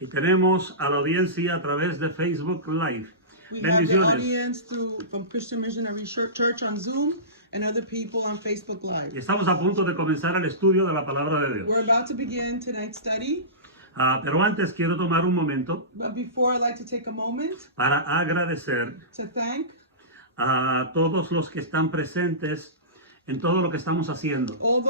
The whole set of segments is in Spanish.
Y tenemos a la audiencia a través de Facebook Live. We have the Bendiciones. audience from Christian Missionary Church on Zoom and other people on Facebook Y Live. estamos a punto de comenzar el estudio de la palabra de We're Dios. about to begin tonight's study, Pero antes quiero tomar un momento but before I'd like to take a moment para agradecer to thank a todos los que están presentes en todo lo que estamos haciendo. all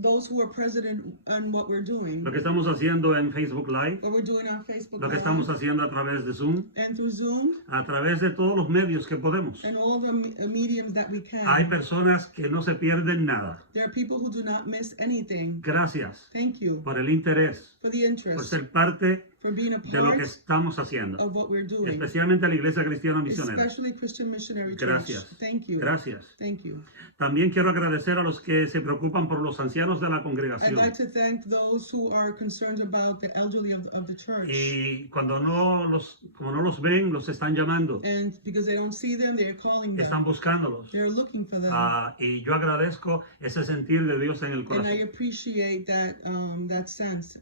those who are present in what we're doing, Lo que estamos haciendo en Facebook Live, what we're doing on Facebook lo que Live, estamos haciendo a través de Zoom, and through Zoom, a través de todos los medios que podemos. and all the mediums that we Hay can. personas que no se pierden nada. There are people who do not miss anything. Gracias Thank you por el interés, for the por interest, ser parte for being a de lo que part estamos haciendo, of what we're doing, especialmente a la Iglesia Cristiana Misionera. especially Christian Missionary Church. Gracias. Thank you. Gracias. Thank you. También quiero agradecer a los que se preocupan por los ancianos de la I'd congregación. like to thank those who are concerned about the elderly of the church. Y como no los ven, los están llamando, And because they don't see them, they're calling están them. buscándolos. They're looking for them. Y yo agradezco ese sentir de Dios en el And I corazón. appreciate that sense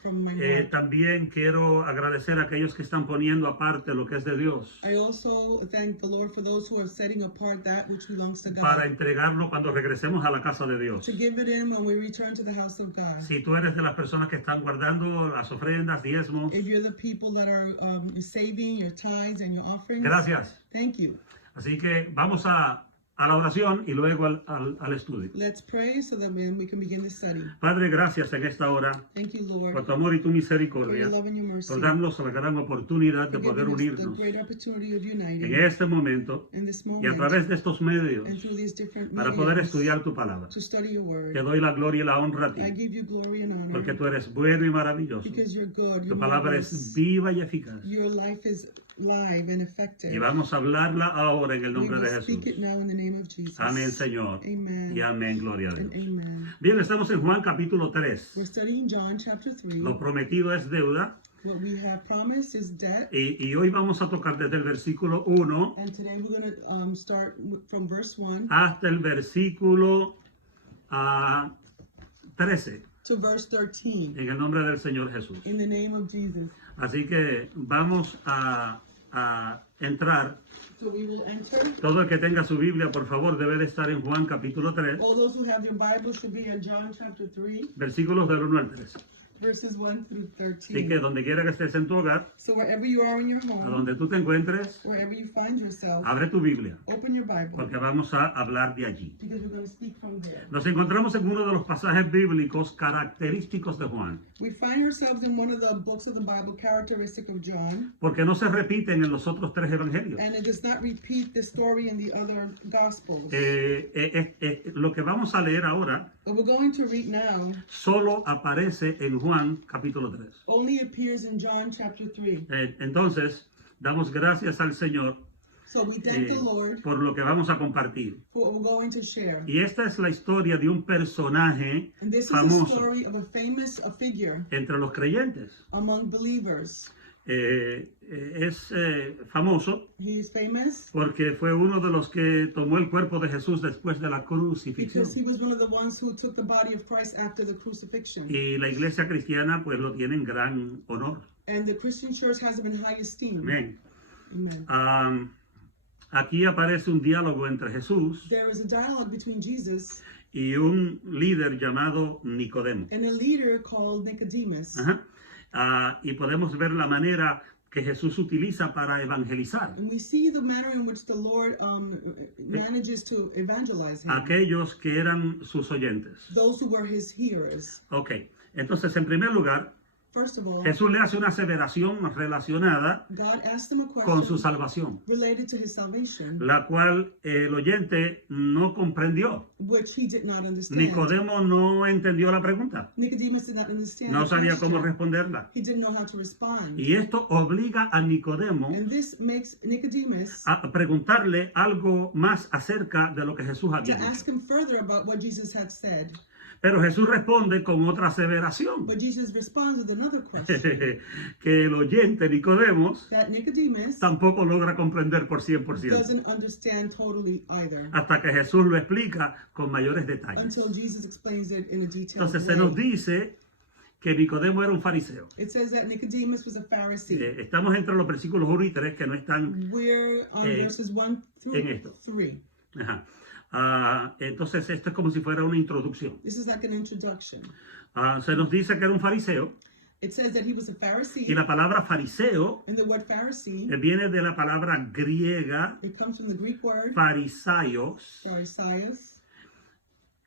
from my heart. También quiero agradecer a aquellos que están poniendo aparte lo que es de Dios I also thank the Lord for those who are setting apart that which belongs to para God, entregarlo cuando regresemos a la casa de Dios. to give it in when we return to the house of God. Si tú eres de las personas que están guardando las ofrendas, diezmos, If you're the people that are saving your tithes and your offerings, gracias. thank you. Así que vamos a la oración y luego al estudio. Let's pray so that we can begin the study. Padre, gracias en esta hora Thank you, por Lord, tu amor y tu for misericordia, your love and your mercy, por darnos la gran oportunidad de for poder giving us the unirnos great opportunity of en uniting este momento in this y a moment través de estos medios and through these different para poder mediums estudiar tu palabra. to study your word. Te doy la gloria y la honra a ti, I give you glory and honor porque tú eres bueno y maravilloso. because you're good, Tu you're palabra marvelous. es viva y eficaz. Your life is live and effective. Y vamos a hablarla ahora en el We nombre will de speak Jesús. it now in the name of Jesus. Amén, Señor. Amen. Y amén, gloria a And Dios. amen. Bien, estamos en Juan capítulo 3. We're studying John chapter 3. Lo prometido es deuda. What we have promised is debt. Y hoy vamos a tocar desde el versículo 1 And today we're going to start from verse 1 hasta el versículo 13, to verse 13 en el nombre del Señor Jesús. in the name of Jesus. Así que vamos a entrar. So we will enter. Todo el que tenga su Biblia, por favor, debe de estar en Juan capítulo 3, All those who have your Bible should be in John chapter 3, versículos del 1 al 13. verses 1 through Así que 13. donde quiera que estés en tu hogar, So wherever you are in your a home, donde tú te encuentres, wherever you find yourself, abre tu Biblia, open your Bible porque vamos a hablar de allí. because we're going to speak from there. Nos encontramos en uno de los pasajes bíblicos característicos de Juan, We find ourselves in one of the books of the Bible characteristic of John, porque no se repiten en los otros tres evangelios. and it does not repeat the story in the other Gospels. Lo que vamos a leer ahora What we're going to read now solo aparece en Juan capítulo 3. only appears in John chapter 3. Entonces, damos gracias al Señor So we thank the Lord por lo que vamos a compartir. for what we're going to share. Y esta es la historia de un personaje And this is a famoso story of a figure entre los creyentes. among believers. Es famoso He is famous porque fue uno de los que tomó el cuerpo de Jesús después de la crucifixión. because he was one of the ones who took the body of Christ after the crucifixion. Y la iglesia cristiana pues lo tiene en gran honor. And the Christian church has him in high esteem. Amén. Amen. Aquí aparece un diálogo entre Jesús There is a dialogue between Jesus y un líder llamado Nicodemo. and a leader called Nicodemus. Ajá. Y podemos ver la manera que Jesús utiliza para evangelizar And we see the manner in which the Lord manages to evangelize him. a aquellos que eran sus oyentes. Those who were his hearers. Ok, entonces en primer lugar, First of all, Jesús le hace una aseveración relacionada God asked him a con su question salvación, related to his salvation, la cual el oyente no comprendió. which he did not understand. Nicodemo no entendió la pregunta, Nicodemus did not understand no the sabía cómo question. responderla. He didn't know how to respond. Y esto obliga a Nicodemo And this makes Nicodemus a preguntarle algo más acerca de lo que Jesús to había ask dicho. him further about what Jesus had said. Pero Jesús responde con otra aseveración, But Jesus responds with another question que el oyente Nicodemos that Nicodemus tampoco logra comprender por 100%, doesn't understand totally either hasta que Jesús lo explica con mayores detalles. until Jesus explains it in a detailed Entonces se nos way. dice que Nicodemo era un fariseo. It says that Nicodemus was a Pharisee. Estamos entre los versículos 1 y 3 que no están We're on verses 1 en esto. through 3. Ajá. Entonces esto es como si fuera una introducción. This is like an introduction. Se nos dice que era un fariseo It says that he was a y Pharisee, la palabra fariseo and the word Pharisee, viene de la palabra griega it comes from the Greek word farisaios, Pharisaios,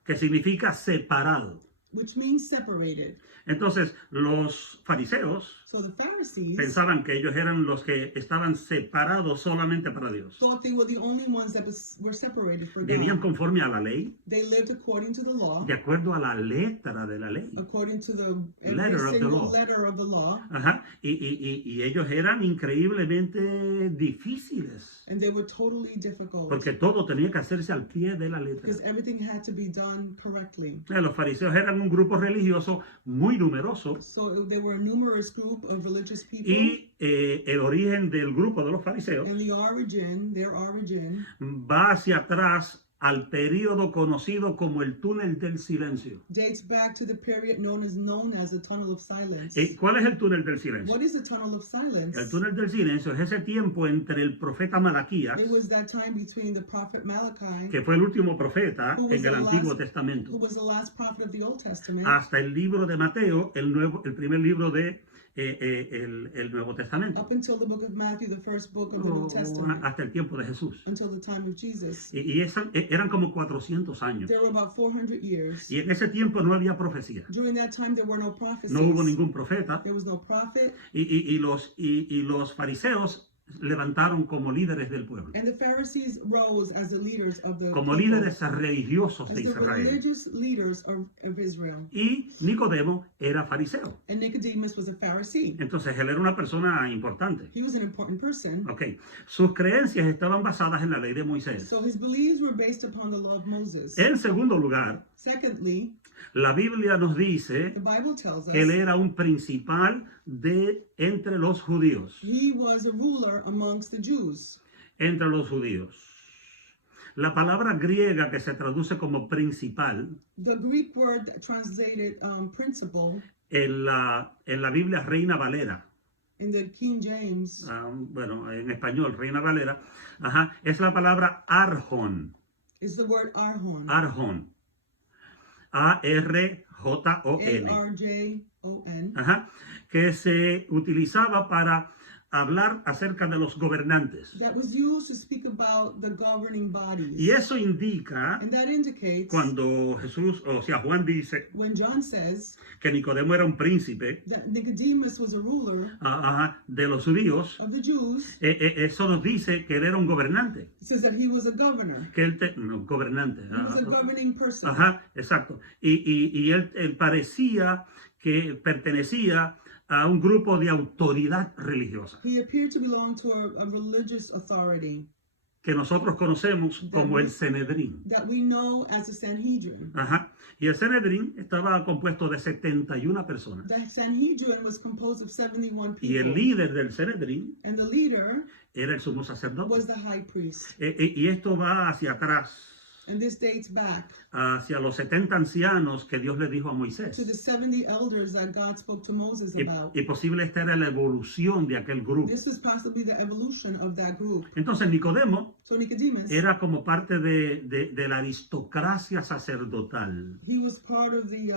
que significa separado. which means separated. Entonces los fariseos So the Pharisees pensaban que ellos eran los que estaban separados solamente para Dios. thought they were the only ones that were separated for Vivían God. conforme a la ley, They lived according to the law, de acuerdo a la letra de la ley. according to the every Letter of the single law. letter of the law, Ajá. Y ellos eran increíblemente difíciles, and they were totally difficult porque todo tenía que hacerse al pie de la letra. because everything had to be done correctly. Los fariseos eran un grupo religioso muy numeroso So they were a numerous group of religious people, y el origen del grupo de los fariseos and their origin, va hacia atrás al periodo conocido como el túnel del silencio. dates back to the period known as the Tunnel of Silence. ¿Cuál es el túnel del silencio? What is the Tunnel of Silence? El túnel del silencio es ese tiempo entre el profeta Malaquías, It was that time between the prophet Malachi, que fue el último profeta Who was en el the Antiguo last- Testamento, who was the last prophet of the Old Testament, hasta el libro de Mateo, el primer libro de el Nuevo Testamento, up until the book of Matthew, the first book of the New Testament, hasta el tiempo de Jesús. until the time of Jesus. Eran como 400 años. There were about 400 years. Y en ese tiempo no había profecía. During that time, there were no prophecies. No hubo ningún profeta. There was no prophet. Y los fariseos levantaron como líderes del pueblo, And the Pharisees rose as the leaders of the como people, líderes religiosos as de the Israel. religious leaders of Israel. Y Nicodemo era fariseo. And Nicodemus was a Pharisee. Entonces él era una persona importante. He was an important person. Ok. Sus creencias estaban basadas en la ley de Moisés. So his beliefs were based upon the law of Moses. En segundo lugar, Secondly, la Biblia nos dice the Bible tells us que él era un principal de entre los judíos. he was a ruler amongst the Jews. Entre los judíos. La palabra griega que se traduce como principal The Greek word that translated principal en la Biblia Reina Valera, in the King James, bueno, en español Reina Valera, ajá, es la palabra arjón. is the word arjon. Arjón. A-R-J-O-N. A-R-J-O-N. Ajá, que se utilizaba para hablar acerca de los gobernantes. That was used to speak about the governing bodies. Y eso indica And that indicates cuando Jesús, o sea, Juan dice when John says que Nicodemo era un príncipe that Nicodemus was a ruler de los judíos, of the Jews, eso nos dice que él era un gobernante. it says that he was a governor. Que él no, gobernante. He was a governing person. Ajá, exacto. Y él parecía que pertenecía a un grupo de autoridad religiosa He appeared to belong to a religious authority que nosotros conocemos como el Sanedrín. that we know as the Sanhedrin. Ajá. Y el Sanedrín estaba compuesto de 71 personas. The Sanhedrin was composed of 71 Y el people, líder del Sanedrín and the leader era el sumo sacerdote. was the high priest. Y esto va hacia atrás, And this dates back hacia los 70 ancianos que Dios le dijo a Moisés. to the 70 elders that God spoke to Moses about. Y posible esta era la evolución de aquel grupo. This was possibly the evolution of that group. Entonces Nicodemo So Nicodemus, era como parte de la aristocracia sacerdotal. he was part of the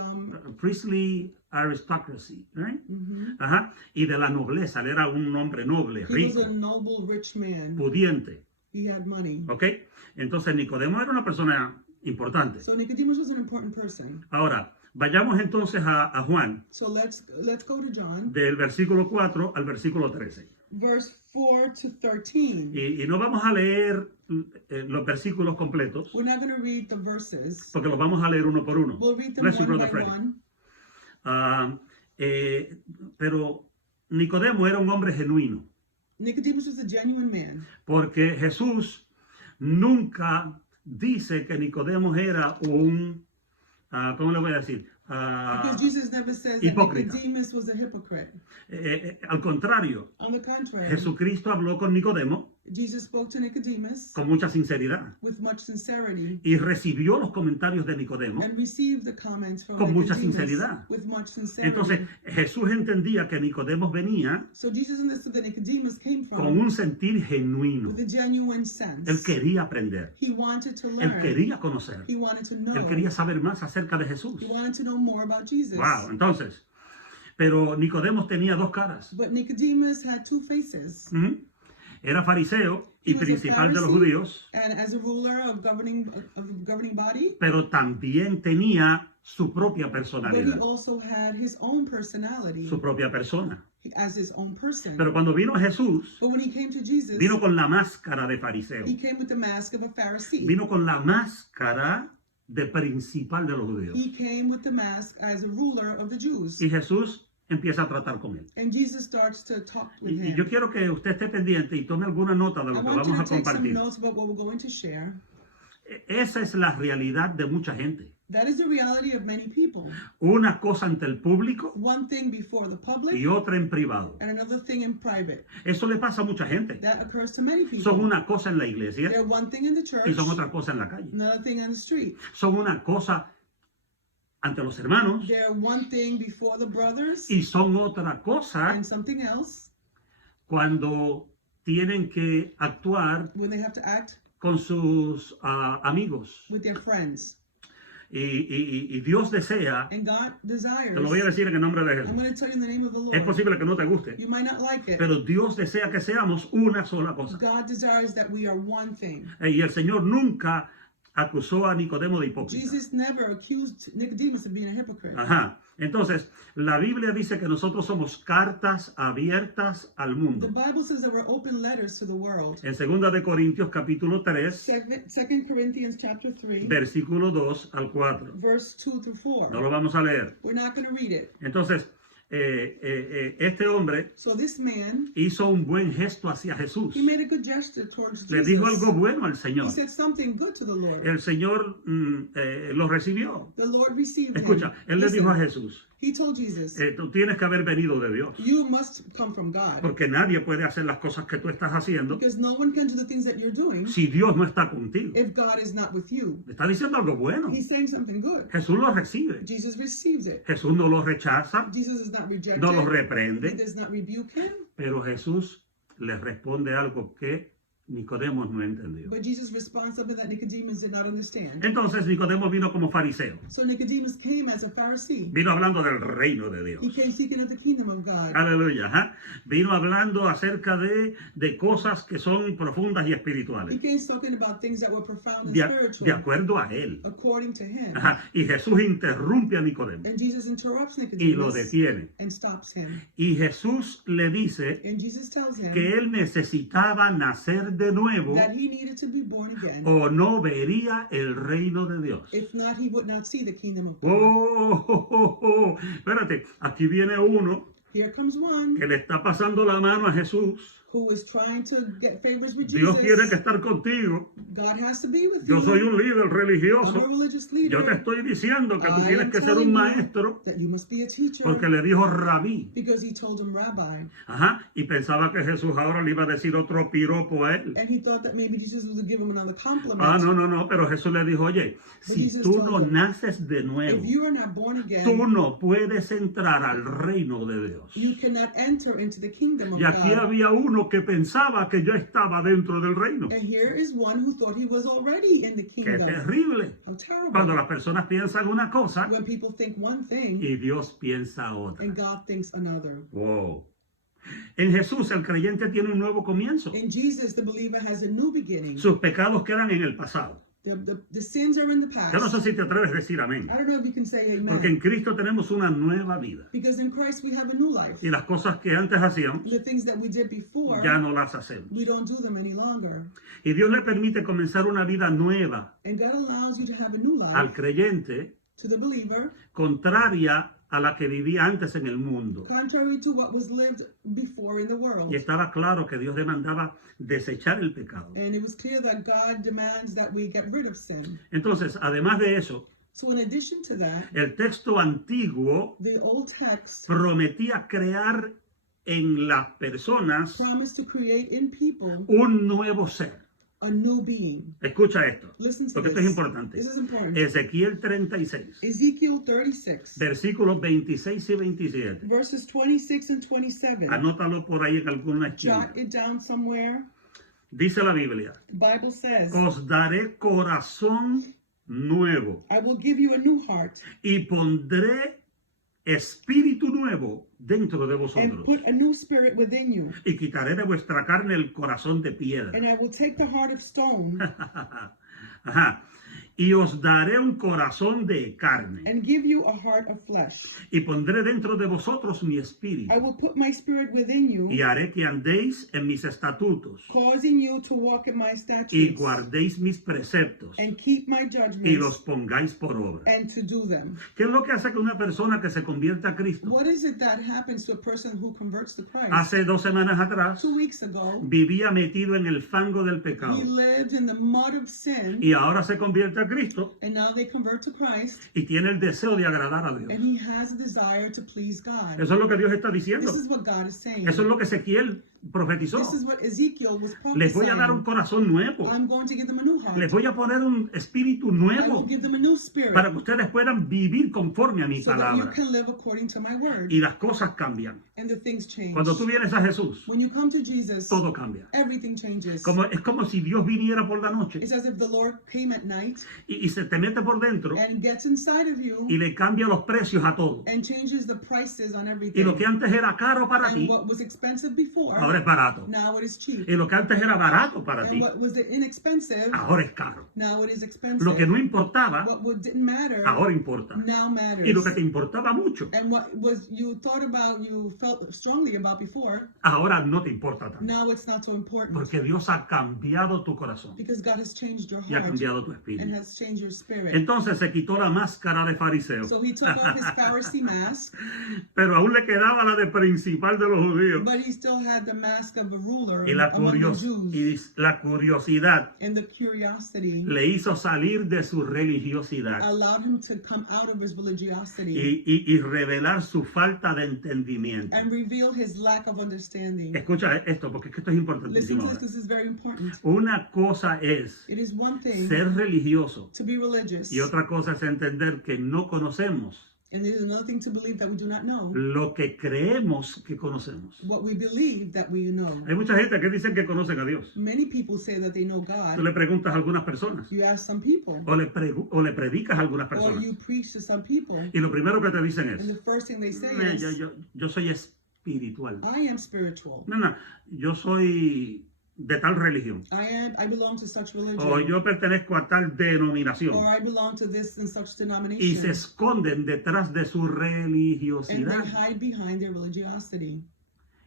Priestly aristocracy, right? Ajá. Y de la nobleza, él era un hombre noble, he rico, was a noble rich man. pudiente, He had money. ¿ok? Entonces Nicodemo era una persona importante. So Nicodemus was an important person. Ahora, vayamos entonces a Juan, So let's go to John, del versículo 4 al versículo 13. verse 4 to 13. Y no vamos a leer los versículos completos, We're not going to read the verses. porque los vamos a leer uno por uno. We'll read them Bless you, one Brother by Freddy. one. Pero Nicodemo era un hombre genuino, Nicodemus was a genuine man porque Jesús nunca dice que Nicodemo era un, ¿cómo le voy a decir? because Jesus never says that hipócrita. Nicodemus was a hypocrite. Al contrario, On the contrary, Jesucristo habló con Nicodemo Jesus spoke to Nicodemus con mucha sinceridad with much sincerity y recibió los comentarios de Nicodemo and received the comments from con mucha Nicodemus sinceridad. with much sincerity. Entonces Jesús entendía que Nicodemo venía So Jesus understood that Nicodemus came con from un sentir genuino. with a genuine sense. Él quería aprender, He wanted to él learn. quería conocer, He wanted to know. él quería saber más acerca de Jesús. He wanted to know more about Jesus. Wow, entonces, pero Nicodemo tenía dos caras. But Nicodemus had two faces. Ujú. Era fariseo y He was a principal de los Pharisee. judíos, And as a ruler of governing body, pero también tenía su propia but he personalidad, also had his own personality su propia persona. as his own person. Pero cuando vino Jesús, But when he came to Jesus, vino con la máscara de fariseo, he came with the mask of a Pharisee. vino con la máscara de principal de los judíos. He came with the mask as a ruler of the Jews. Y Jesús empieza a tratar con él. And Jesus starts to talk with Y him. yo quiero que usted esté pendiente y tome alguna nota de I lo que want you vamos to a take some compartir. notes about what we're going to share. Esa es la realidad de mucha gente. That is the reality of many people. Una cosa ante el público One thing before the public y otra en privado. and another thing in private. Eso le pasa a mucha gente. That occurs to many people. Son una cosa en la iglesia They're one thing in the church, y son otra cosa en la calle. another thing on the street. Son una cosa ante los hermanos They're one thing before the brothers y son otra cosa and something else cuando tienen que actuar when they have to act con sus amigos. with their friends. Y Dios desea, And God desires. te lo voy a decir en el nombre de I'm Jesús. going to tell you in the name of the Es Lord. posible que no te guste, You might not like it. pero Dios desea que seamos una sola cosa. God desires that we are one thing. Y el Señor nunca acusó a Nicodemo de hipócrita. Jesus never accused Nicodemus of being a hypocrite. Ajá. Entonces, la Biblia dice que nosotros somos cartas abiertas al The mundo. Bible says that we're open letters to the world. En 2 de Corintios capítulo 3, Second Corinthians chapter 3, versículo 2 al 4. verse 2 through 4. No lo vamos a leer. We're not going to read it. Entonces, este hombre So this man, hizo un buen gesto hacia Jesús. he made a good gesture towards Le Jesus. dijo algo bueno al He Señor. said something good to the Lord. El Señor lo recibió. The Lord received Escucha, him. él le dijo a Listen, Jesús, he told Jesus, tú tienes que haber venido de Dios. you must come from God. Porque nadie puede hacer las cosas que tú estás haciendo Because no one can do the things that you're doing si Dios no está contigo. if God is not with you. Le está diciendo algo bueno. He's saying something good. Jesús lo recibe. Jesus receives it. Jesús no lo rechaza, Jesus is not rejected. no lo He reprende, does not rebuke him. pero Jesús le responde algo que Nicodemo no entendió. But Jesus responds something that Nicodemus did not understand. Entonces Nicodemo vino como fariseo. So Nicodemus came as a Pharisee. Vino hablando del reino de Dios. He came seeking of the kingdom of God. Aleluya. Ajá. Vino hablando acerca de cosas que son profundas y He espirituales. came talking about things that were profound and De spiritual, acuerdo a él. according to him. Ajá. Y Jesús interrumpe a Nicodemo And Jesus interrupts y lo Nicodemus detiene. and stops him. Y Jesús le dice And Jesus tells him que él necesitaba nacer de nuevo that he needed to be born again. o no vería el reino de Dios. If not, he would not see the kingdom of God. Oh. Espérate, aquí viene uno Here comes one que le está pasando la mano a Jesús. who is trying to get favors with Dios tiene que Jesus. estar contigo. God has to be with Yo you. soy un líder I'm a religioso. religious leader. Yo te estoy diciendo que tú I tienes am que ser telling un you maestro that you must be a teacher porque le dijo rabí. because he told him rabbi. Ajá. Y pensaba que Jesús ahora le iba a decir otro piropo a él. And he thought that maybe Jesus would give him another compliment. No, pero Jesús le dijo, oye, si Jesus tú told no him, naces de nuevo, If you are not born again, tú no puedes entrar al reino de Dios. you cannot enter into the kingdom of Y aquí God. había uno que pensaba que yo estaba dentro del reino. And here is one who thought he was already in the Qué kingdom. terrible. How terrible. Cuando las personas piensan una cosa When people think one thing y Dios piensa otra. and God thinks another. Wow. En Jesús el creyente tiene un nuevo comienzo. In Jesus, the believer has a new beginning. Sus pecados quedan en el pasado. The sins are in the past. Yo no sé si te atreves a decir amén. I don't know if you can say Porque amen. en Cristo tenemos una nueva vida. Because in Christ we have a new life. Y las cosas que antes hacíamos The things that we did before, ya no las hacemos. we don't do them any longer. Y Dios le permite comenzar una vida nueva And God allows you to have a new al life creyente, to the believer, contraria a la que vivía antes en el mundo. contrary to what was lived before in the world. Y estaba claro que Dios demandaba desechar el pecado. And it was clear that God demands that we get rid of sin. Entonces, además de eso, So in addition to that, el texto antiguo the old text prometía crear en las personas promised to create in people un nuevo ser. a new being. Escucha esto, Listen to porque esto this. es importante. This is important. Ezequiel 36, Ezekiel 36, versículos 26 y 27. verses 26 and 27. Anótalo por ahí en alguna esquina. Jot it down somewhere. Dice la Biblia, The Bible says, os daré corazón nuevo I will give you a new heart y pondré espíritu nuevo dentro de and vosotros. put a new spirit within you. Y quitaré de vuestra carne el corazón de piedra. And I will take the heart of stone Ajá. Y os daré un corazón de carne. and give you a heart of flesh. Y pondré dentro de vosotros mi I espíritu. will put my spirit within you, Y haré que andéis en mis estatutos. causing you to walk in my Y statutes guardéis mis preceptos. and keep my Y los judgments pongáis por obra. and to do them. ¿Qué es lo que hace que una persona que se convierta a Cristo? What is it that happens to a person who converts to Christ? Hace 2 semanas atrás 2 weeks ago, vivía metido en el fango del pecado. he lived in the mud of sin, Y ahora se convierte a Cristo and now they convert to Christ, y tiene el deseo de agradar a Dios. and he has a desire to please God. Eso es lo que Dios está diciendo. This is what God is saying. Eso es lo que Ezequiel profetizó. This is what Ezekiel was Les voy a dar un prophesying. corazón nuevo. I'm going to give them a new Les heart. voy a poner un espíritu I will nuevo give them a new spirit para que ustedes puedan vivir conforme a mi so that you palabra. can live according to my word. Y las cosas cambian. And the things change. Cuando tú vienes a Jesús, When you come to Jesus, todo cambia. everything changes. Es como si Dios viniera por la noche It's as if the Lord came at night y se te mete por dentro and gets inside of you y le cambia los precios a todo. and changes the prices on Y everything. lo que antes era caro para And ti, what was expensive before, ahora es barato. now it is cheap. Y lo que antes era barato para And ti, what was inexpensive, ahora es caro. now it is Lo expensive. que no importaba, Didn't matter, ahora importa. now matters. Y lo que te importaba mucho, And what was you thought about, you felt strongly about before, ahora no te importa tanto. now it's not so important. Porque Dios ha cambiado tu corazón Because God has changed your y ha heart cambiado tu and espíritu. has changed your spirit. Entonces se quitó la máscara de fariseo, So he took off his Pharisee mask, pero aún le quedaba la de principal de los judíos. but he still had the mask of a ruler Y la, among the Jews. curiosidad And the curiosity le hizo salir de su religiosidad allowed him to come out of his religiosity y revelar su falta de entendimiento. and reveal his lack of understanding. Escucha esto, porque es que esto es Listen importantísimo to this, ahora. this is very important. Una cosa es It is one thing ser religioso to be religious, y otra cosa es entender que no conocemos and it is another thing to believe that we do not know lo que creemos que conocemos. what we believe that we know. Hay mucha gente que dicen que conocen a Dios. Many people say that they know Tú God. le preguntas a algunas personas You ask some people, o le predicas a algunas or personas you preach to some people, y lo primero que te dicen and the es, first thing they say yo, is, yo soy espiritual. I am spiritual. No, yo soy de tal religión. I belong to such religion. O yo pertenezco a tal denominación. Or I belong to this and such Y se denomination. esconden detrás de su And they religiosidad. hide behind their religiosity.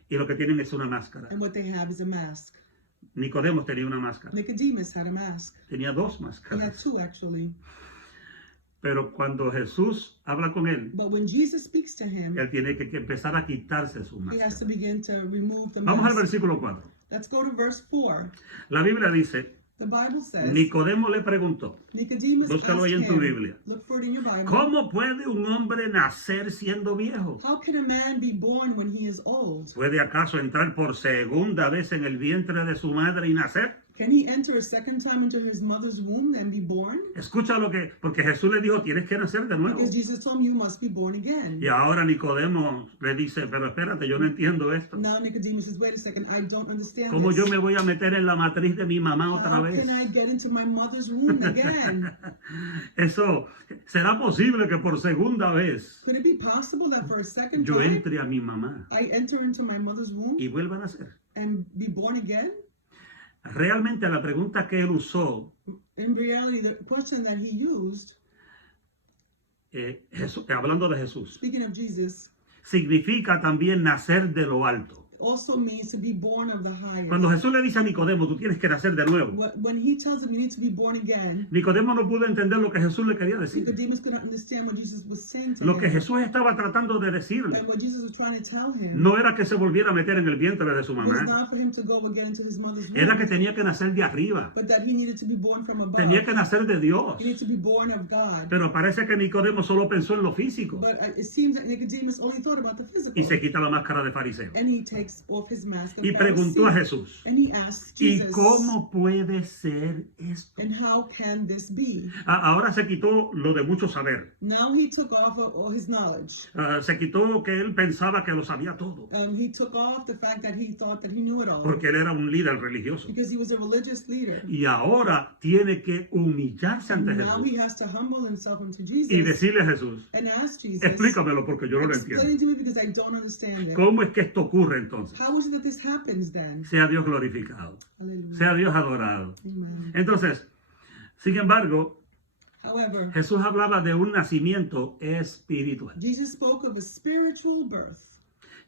Y lo que tienen es una máscara. And what they have is a mask. Nicodemo tenía una máscara. Nicodemus had a mask. Tenía 2 He had máscaras. 2 actually. Pero cuando Jesús habla con él, But when Jesus speaks to him, él tiene que empezar a quitarse su he has máscara. to begin to remove the Vamos al mask. versículo 4. Let's go to verse 4. La Biblia dice, The Bible says, Nicodemo le preguntó, Nicodemus búscalo asked ahí en tu him, Biblia. look for it in your Bible, ¿cómo puede un hombre nacer siendo viejo? how can a man be born when he is old? ¿Puede acaso entrar por segunda vez en el vientre de su madre y nacer? Can he enter a second time into his mother's womb and be born? Escucha porque Jesús le dijo, tienes que nacer de nuevo. Because Jesus told him you must be born again. Y ahora Nicodemo le dice, pero espérate, yo no entiendo esto. Now Nicodemus says, wait a second, I don't understand ¿Cómo this. yo me voy a meter en la matriz de mi mamá otra How vez? can I get into my mother's womb again? Eso, ¿será posible que por segunda vez Could it be possible that for a second yo time entre a mi mamá I enter into my mother's womb y vuelva a nacer? and be born again? Realmente la pregunta que él usó, In reality, the question that he used, hablando de Jesús, speaking of Jesus, significa también nacer de lo alto. also means to be born of the highest. Cuando Jesús le dice a Nicodemo, tú tienes que nacer de nuevo, When he tells him you need to be born again, Nicodemo no pudo entender lo que Jesús le quería decir. Nicodemus couldn't understand what Jesus was saying to Lo que him. Jesús estaba tratando de decirle And what Jesus was trying to tell him no era que se volviera a meter en el vientre de su was mamá, not for him to go again into his mother's era womb, que tenía que nacer de arriba, but that he needed to be born from above. tenía que nacer de Dios. He needed to be born of God. Pero parece que Nicodemo solo pensó en lo físico But it seems that Nicodemus only thought about the physical. y se quita la máscara de fariseo. And he takes off his mask of Y preguntó a Pharisee. Jesús, And he asked ¿y Jesus, cómo puede ser esto? and how can this be? Ahora se quitó lo de mucho saber. Now he took off all his knowledge. Se quitó que él pensaba que lo sabía todo, He took off the fact that he thought that he knew it all. porque él era un líder religioso. Because he was a religious leader. Y ahora tiene que humillarse ante Now Jesús he has to humble himself unto y Jesus decirle a Jesús, and ask Jesus, explícamelo porque yo no lo explain entiendo. to me because I don't understand it. ¿Cómo es que esto ocurre entonces? How is it that this happens then? Sea Dios glorificado, Hallelujah. sea Dios adorado. Amen. Entonces, sin embargo, However, Jesús hablaba de un nacimiento espiritual. Jesus spoke of a spiritual birth.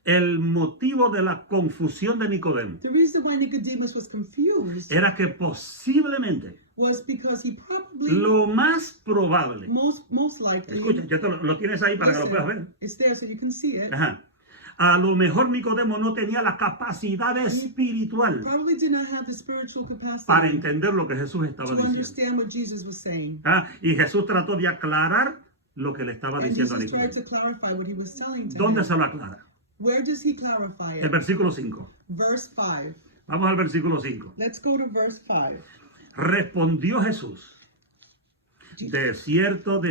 El motivo de la confusión de Nicodemo The reason why Nicodemus was confused era que posiblemente, was because he probably, lo más probable, most likely, escucha, ya lo tienes ahí para que lo puedas ver. it's there so you can see it. Ajá. A lo mejor Nicodemo no tenía la capacidad espiritual Probably did not have the spiritual capacity para entender lo que Jesús estaba to diciendo. understand what Jesus was saying. Y Jesús trató de aclarar lo que le estaba And diciendo a Jesus tried Nicodemo. to clarify what he was telling to ¿Dónde him. se lo aclara? Where does he clarify El it? versículo 5. Verse 5. Vamos al versículo 5. Let's go to verse 5. Respondió Jesús, de cierto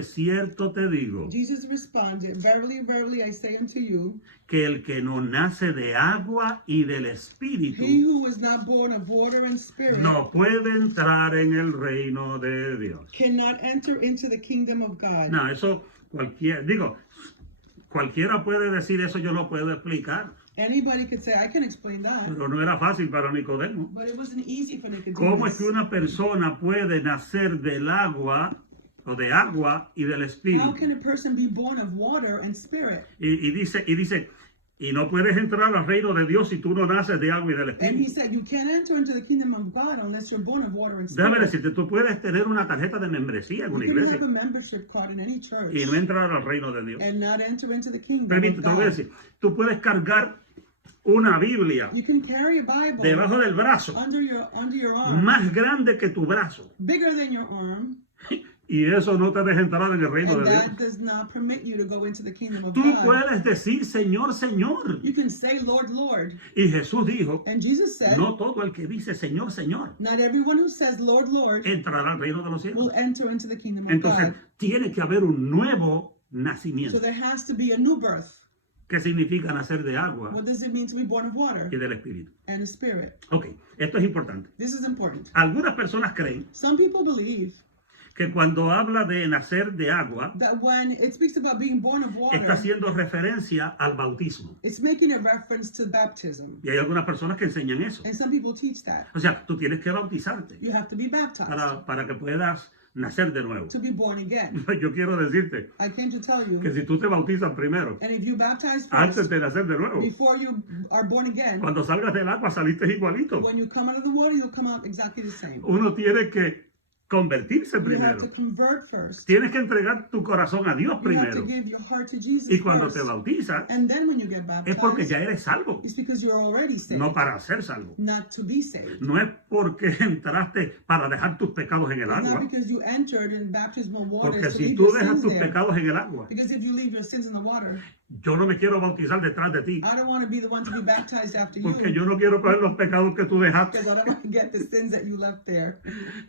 te digo, Jesus responded, Verily, verily, I say unto you, que el que no nace de agua y del he Espíritu who was not born of water and spirit no puede entrar en el reino de Dios. cannot enter into the kingdom of God. No, eso cualquiera puede decir eso, yo lo puedo explicar, Anybody could say, I can explain that. pero no era fácil para Nicodemo. But it wasn't easy for ¿Cómo es Nicodemus. que una persona puede nacer del agua o de agua y del How Espíritu? can a person be born of water and spirit? Y dice, y no puedes entrar al reino de Dios si tú no naces de agua y del And he Espíritu. said, you can't enter into the kingdom of God unless you're born of water and Déjame spirit. decirte, tú puedes tener una tarjeta de membresía en You una can iglesia have a membership card in any church y no entrar al reino de Dios. and not enter into the kingdom Permíteme, of te voy a God. decir, tú puedes cargar una Biblia You can carry a Bible debajo del brazo, under your arm, más grande que tu brazo, bigger than your arm, y eso no te deja entrar en el reino and de Dios. that does not permit you to go into the kingdom of Tú God. puedes decir, Señor, Señor. You can say, Lord, Lord. Y Jesús dijo, And Jesus said, no todo el que dice, Señor, Señor, not everyone who says, Lord, Lord, entrará al reino de los cielos. will enter into the kingdom of Entonces, God. tiene que haber un nuevo So nacimiento. there has to be a new birth. ¿Qué significa nacer de agua What does it mean to be born of water y del Espíritu? and a spirit? Ok, esto es importante. This is important. Algunas personas creen Some people believe que cuando habla de nacer de agua, that when it speaks about being born of está water, haciendo referencia al bautismo. it's making a reference to baptism. Y hay algunas personas que enseñan eso. And some people teach that. O sea, tú tienes que bautizarte You have to be baptized para que puedas nacer de nuevo. to be born again. Yo quiero decirte I came to tell you, que si tú te bautizas primero, and if you baptize antes first, de nacer de nuevo, before you are born again, cuando salgas del agua saliste igualito. when you come out of the water, you'll come out exactly the same. Uno tiene que convertirse You have primero. to convert first. Tienes que entregar tu corazón a Dios You have to primero. give your heart to Jesus Y cuando te first. bautizas, And then when you get es porque baptized, ya eres salvo, it's because you're already saved, no para ser salvo. not to be saved. No es porque entraste para dejar tus pecados en el It's not agua. because you entered in baptismal waters Porque to si leave tú your dejas sins tus there. pecados en el agua, Because if you leave your sins in the water, yo no me quiero bautizar detrás de ti. I don't want to be the one to be baptized after you. Porque yo no quiero coger los pecados que tú dejaste. Because I don't want to get the sins that you left there.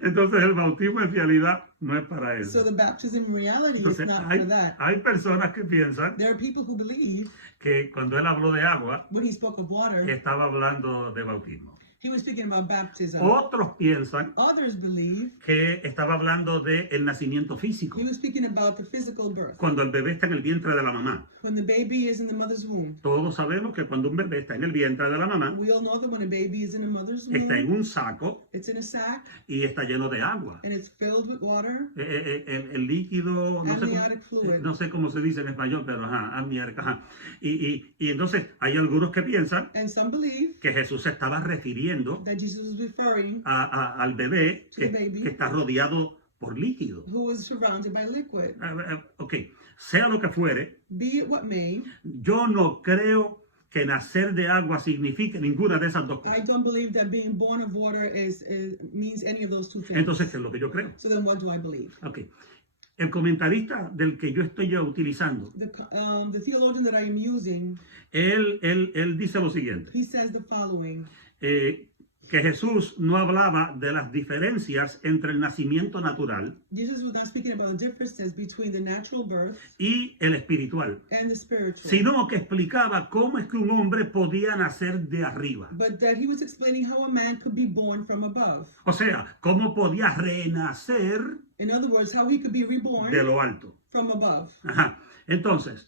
Entonces el bautismo en realidad no es para So eso. the baptism in reality is Entonces not hay, for that. hay personas que piensan There are people who believe que cuando él habló de agua, when he spoke of water, estaba hablando de bautismo. He was speaking about baptism. Otros piensan Others believe que estaba hablando del nacimiento físico, he was speaking about the physical birth. cuando el bebé está en el vientre de la mamá. When the baby is in the mother's womb. Todos sabemos que cuando un bebé está en el vientre de la mamá, We all know that when a baby is in a mother's está en womb, un saco it's in a sack y está lleno de agua. and it's filled with water, El líquido, amniotic fluid. no sé cómo se dice en español, pero ajá, amniótico, ajá. Y entonces hay algunos que piensan And some believe que Jesús se estaba refiriendo that Jesus was referring al bebé To the baby. que está rodeado por líquido. who was surrounded by liquid. Ok, sea lo que fuere, Be it what may, yo no creo que nacer de agua signifique ninguna de esas dos I cosas. don't believe that being born of water means any of those two things. Entonces, ¿qué es lo que yo creo? So then what do I believe? Ok, el comentarista del que yo estoy utilizando, The theologian that I am using, él dice lo siguiente. he says the following. Que Jesús no hablaba de las diferencias entre el nacimiento natural Jesus was not speaking about the differences between the natural birth y el espiritual, and the spiritual, sino que explicaba cómo es que un hombre podía nacer de arriba. but that he was explaining how a man could be born from above. O sea, cómo podía renacer In other words, how he could be reborn de lo alto. from above. Ajá. Entonces,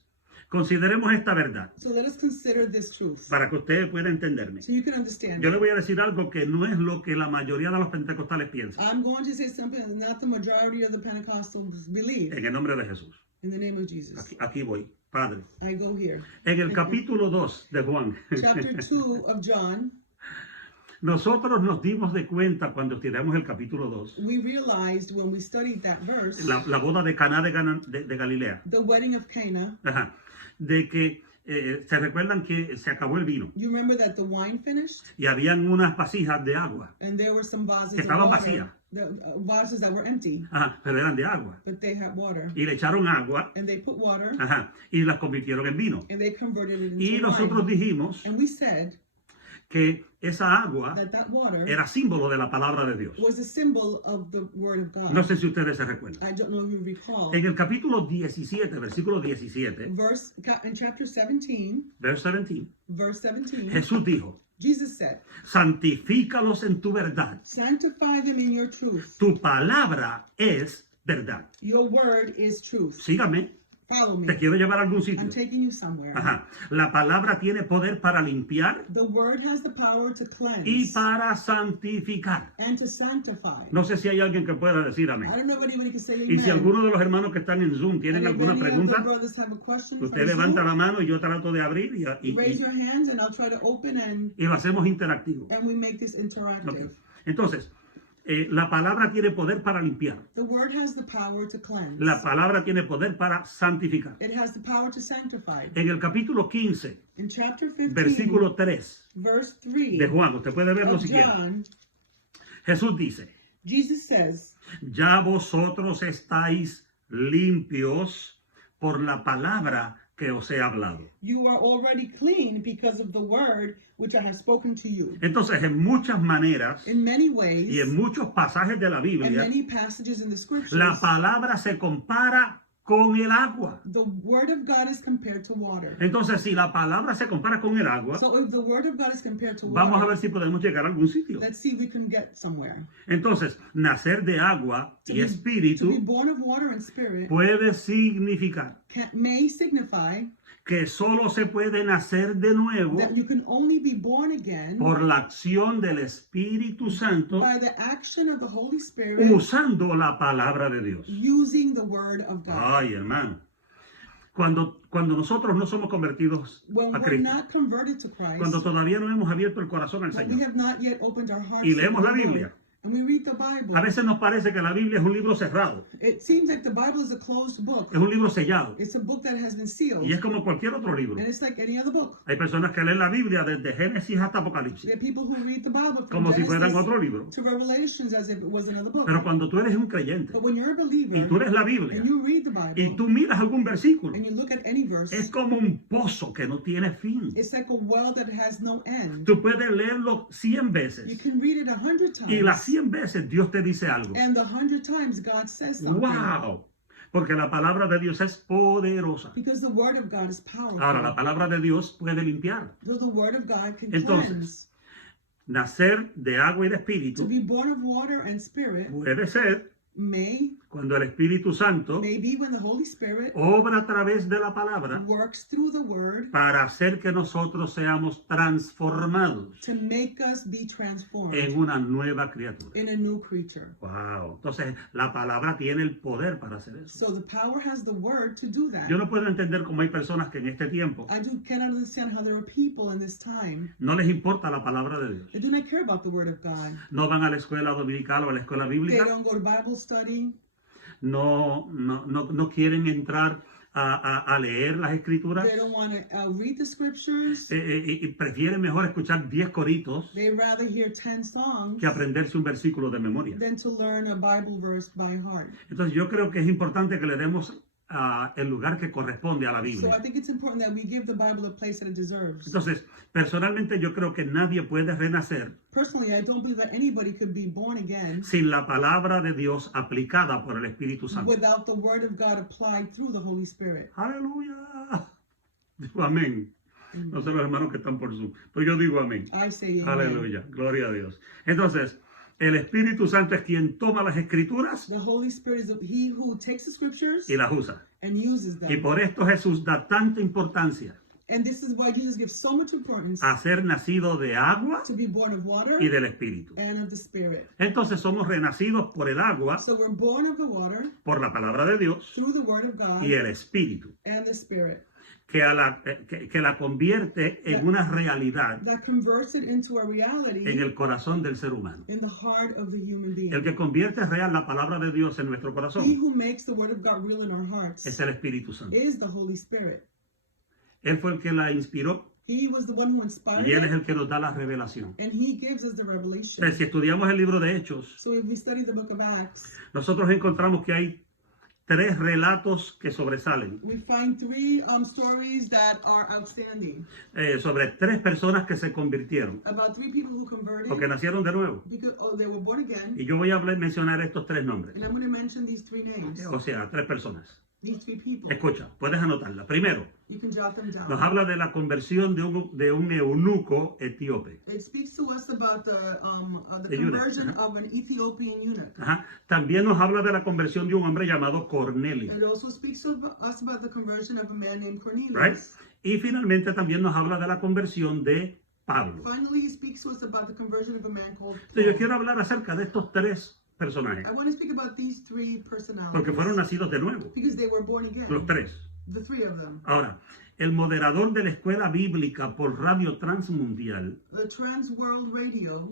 consideremos esta verdad So let us consider this truth para que usted pueda entenderme. so you can understand. Yo le voy a decir algo que no es lo que la mayoría de los pentecostales piensan. I'm going to say something that not the majority of the Pentecostals believe. En el nombre de Jesús. In the name of Jesus. Aquí voy, Padre. I go here. En el capítulo 2 de Juan, Chapter 2 of John, nosotros nos dimos de cuenta cuando estudiamos el capítulo 2, we realized when we studied that verse, la boda de Caná de Galilea, the wedding of Cana, ajá, de que se recuerdan que se acabó el vino you remember that the wine finished y habían unas vasijas de agua, and there were some vases que of estaban water, vacías. vases that were empty, ajá, pero eran de agua, but they had water. y le echaron agua, And they put water ajá, y las convirtieron en vino. and they converted it Y into nosotros wine. dijimos And we said que esa agua that water era símbolo de la palabra de Dios. was a symbol of the word of God. No sé si ustedes se recuerdan. I don't know if you recall. En el capítulo 17, versículo 17, In chapter 17, verse 17, verse 17, Jesús dijo, Jesus said, santifícalos en tu verdad. sanctify them in your truth. Tu palabra es verdad. Your word is truth. Sígame, Follow me. te quiero llevar a algún sitio. I'm taking you somewhere. Ajá. La palabra tiene poder para limpiar The word has the power to cleanse y para santificar. and to sanctify. No sé si hay alguien que pueda decir I amén. don't know if anybody can say Y si amen. alguno de los hermanos que están en Zoom tienen And if alguna any of the pregunta, brothers have a question usted from levanta Zoom, la mano y yo trato de abrir raise your hands and I'll try to open and y lo hacemos interactivo. we make this interactive. Ok. Entonces, la palabra tiene poder para limpiar. The word has the power to cleanse. La palabra tiene poder para santificar. It has the power to sanctify. En el capítulo 15, In chapter 15, versículo 3 verse 3 de Juan, usted puede ver lo of siguiente. John, Jesús dice, Jesus says, ya vosotros estáis limpios por la palabra que os he hablado. you are already clean because of the word which I have spoken to you. Entonces, en muchas maneras In many ways, y en muchos pasajes de la and Biblia, many passages in the scriptures, la palabra se compara con el agua. the word of God is compared to water. Entonces, si la palabra se compara con el agua, So if the word of God is compared to vamos a water, ver si podemos llegar a algún sitio. let's see if we can get somewhere. Entonces, nacer de agua To y be espíritu born of water and spirit puede significar may signify que solo se puede nacer de nuevo that you can only be born again por la acción del Espíritu Santo by the action of the Holy Spirit usando la palabra de Dios. using the word of God. Ay, hermano. Cuando nosotros no somos convertidos When a we're Cristo, not converted to Christ, cuando todavía no hemos abierto el corazón al when we Señor have not yet opened our hearts y to leemos the la Lord, Biblia, and we read the Bible, a veces nos parece que la Biblia es un libro cerrado, it seems like the Bible is a closed book. es un libro sellado It's a book that has been sealed, y es como cualquier otro libro. and it's like any other book. Hay personas que leen la Biblia desde Génesis hasta Apocalipsis, There are people who read the Bible from como si fueran Genesis otro libro. to Revelations as if it was another book. Pero cuando tú eres un creyente But when you're a believer y tú lees la Biblia and you read the y Bible tú miras algún versículo, and you look at any verse, es como un pozo que no tiene fin. it's like a well that has no end. Tú puedes leerlo 100 You veces can read it 100 times, y las 100 veces Dios te dice algo. and the 100 times God says something. ¡Wow! Porque la palabra de Dios es poderosa. Because the word of God is powerful. Ahora, la palabra de Dios puede limpiar. So the word of God can Entonces, cleanse. nacer de agua y de to espíritu be born of water and spirit, puede ser may cuando el Espíritu Santo be when the Holy Spirit obra a través de la palabra works through the word para hacer que nosotros seamos transformados to make us be transformed en una nueva criatura. in a new creature. Wow. Entonces, la palabra tiene el poder para hacer eso. So the power has the word to do that. Yo no puedo entender cómo hay personas que en este tiempo Cannot understand how there are people in this time no les importa la palabra de Dios. that do not care about the word of God. No van a la escuela dominical o a la escuela They bíblica. don't go to Bible study. No quieren entrar a leer las escrituras. They don't want to read the scriptures. Y prefieren mejor escuchar 10 coritos They rather hear 10 songs que aprenderse un versículo de memoria. than to learn a Bible verse by heart. Entonces yo creo que es importante que le demos el lugar que corresponde a la So I Biblia. think it's important that we give the Bible the place that it deserves. Entonces, personalmente yo creo que nadie puede renacer Personally, I don't believe that anybody could be born again sin la palabra de Dios aplicada por el Espíritu Santo. without the word of God applied through the Holy Spirit. Aleluya. Digo amén. No sé los hermanos que están por Zoom, pero yo digo amén. I say amen. Aleluya. Gloria a Dios. Entonces, el Espíritu Santo es quien toma las escrituras The Holy Spirit is he who takes the scriptures y las usa. and uses Y them. por esto Jesús da tanta importancia And this is why Jesus gives so much importance a ser nacido de agua to be born of water y del Espíritu. and of the Spirit. Entonces somos renacidos por el agua, So we're born of the water por la palabra de Dios through the word of God y el Espíritu, and the Spirit que la convierte en una realidad that converts it into a reality en el corazón del ser humano. in the heart of the human being. El que convierte real la palabra de Dios en nuestro He corazón who makes the word of God real in our hearts es el Espíritu Santo. is the Holy Spirit. Él fue el que la inspiró He was the one who inspired y Él es it, el que nos da la revelación. and he gives us the revelation. Entonces, si estudiamos el libro de Hechos, So if we study the book of Acts, nosotros encontramos que hay 3 relatos que sobresalen we find 3 stories that are outstanding sobre 3 personas que se convirtieron about 3 people who converted o que nacieron de nuevo. because they were born again. Y yo voy a mencionar estos 3 nombres, And I'm going to mention these 3 names, o sea, 3 personas. these 3 people. Escucha, puedes anotarla. Primero, You can jot them down. nos habla de la conversión de un eunuco etíope. It speaks to us about the The eunuch, conversion of an Ethiopian eunuch. Ajá. También nos habla de la conversión de un hombre llamado Cornelio. It also speaks to us about the conversion of a man named Cornelius. Right? Y finalmente también nos habla de la conversión de Pablo. Finally, it speaks to us about the conversion of a man called Entonces, yo Paul. quiero hablar acerca de estos 3 personajes, I want to speak about these 3 personalities porque fueron nacidos de nuevo, because they were born again. los 3. The 3 of them. Ahora, el moderador de la escuela bíblica por Radio Transmundial, The Trans World Radio,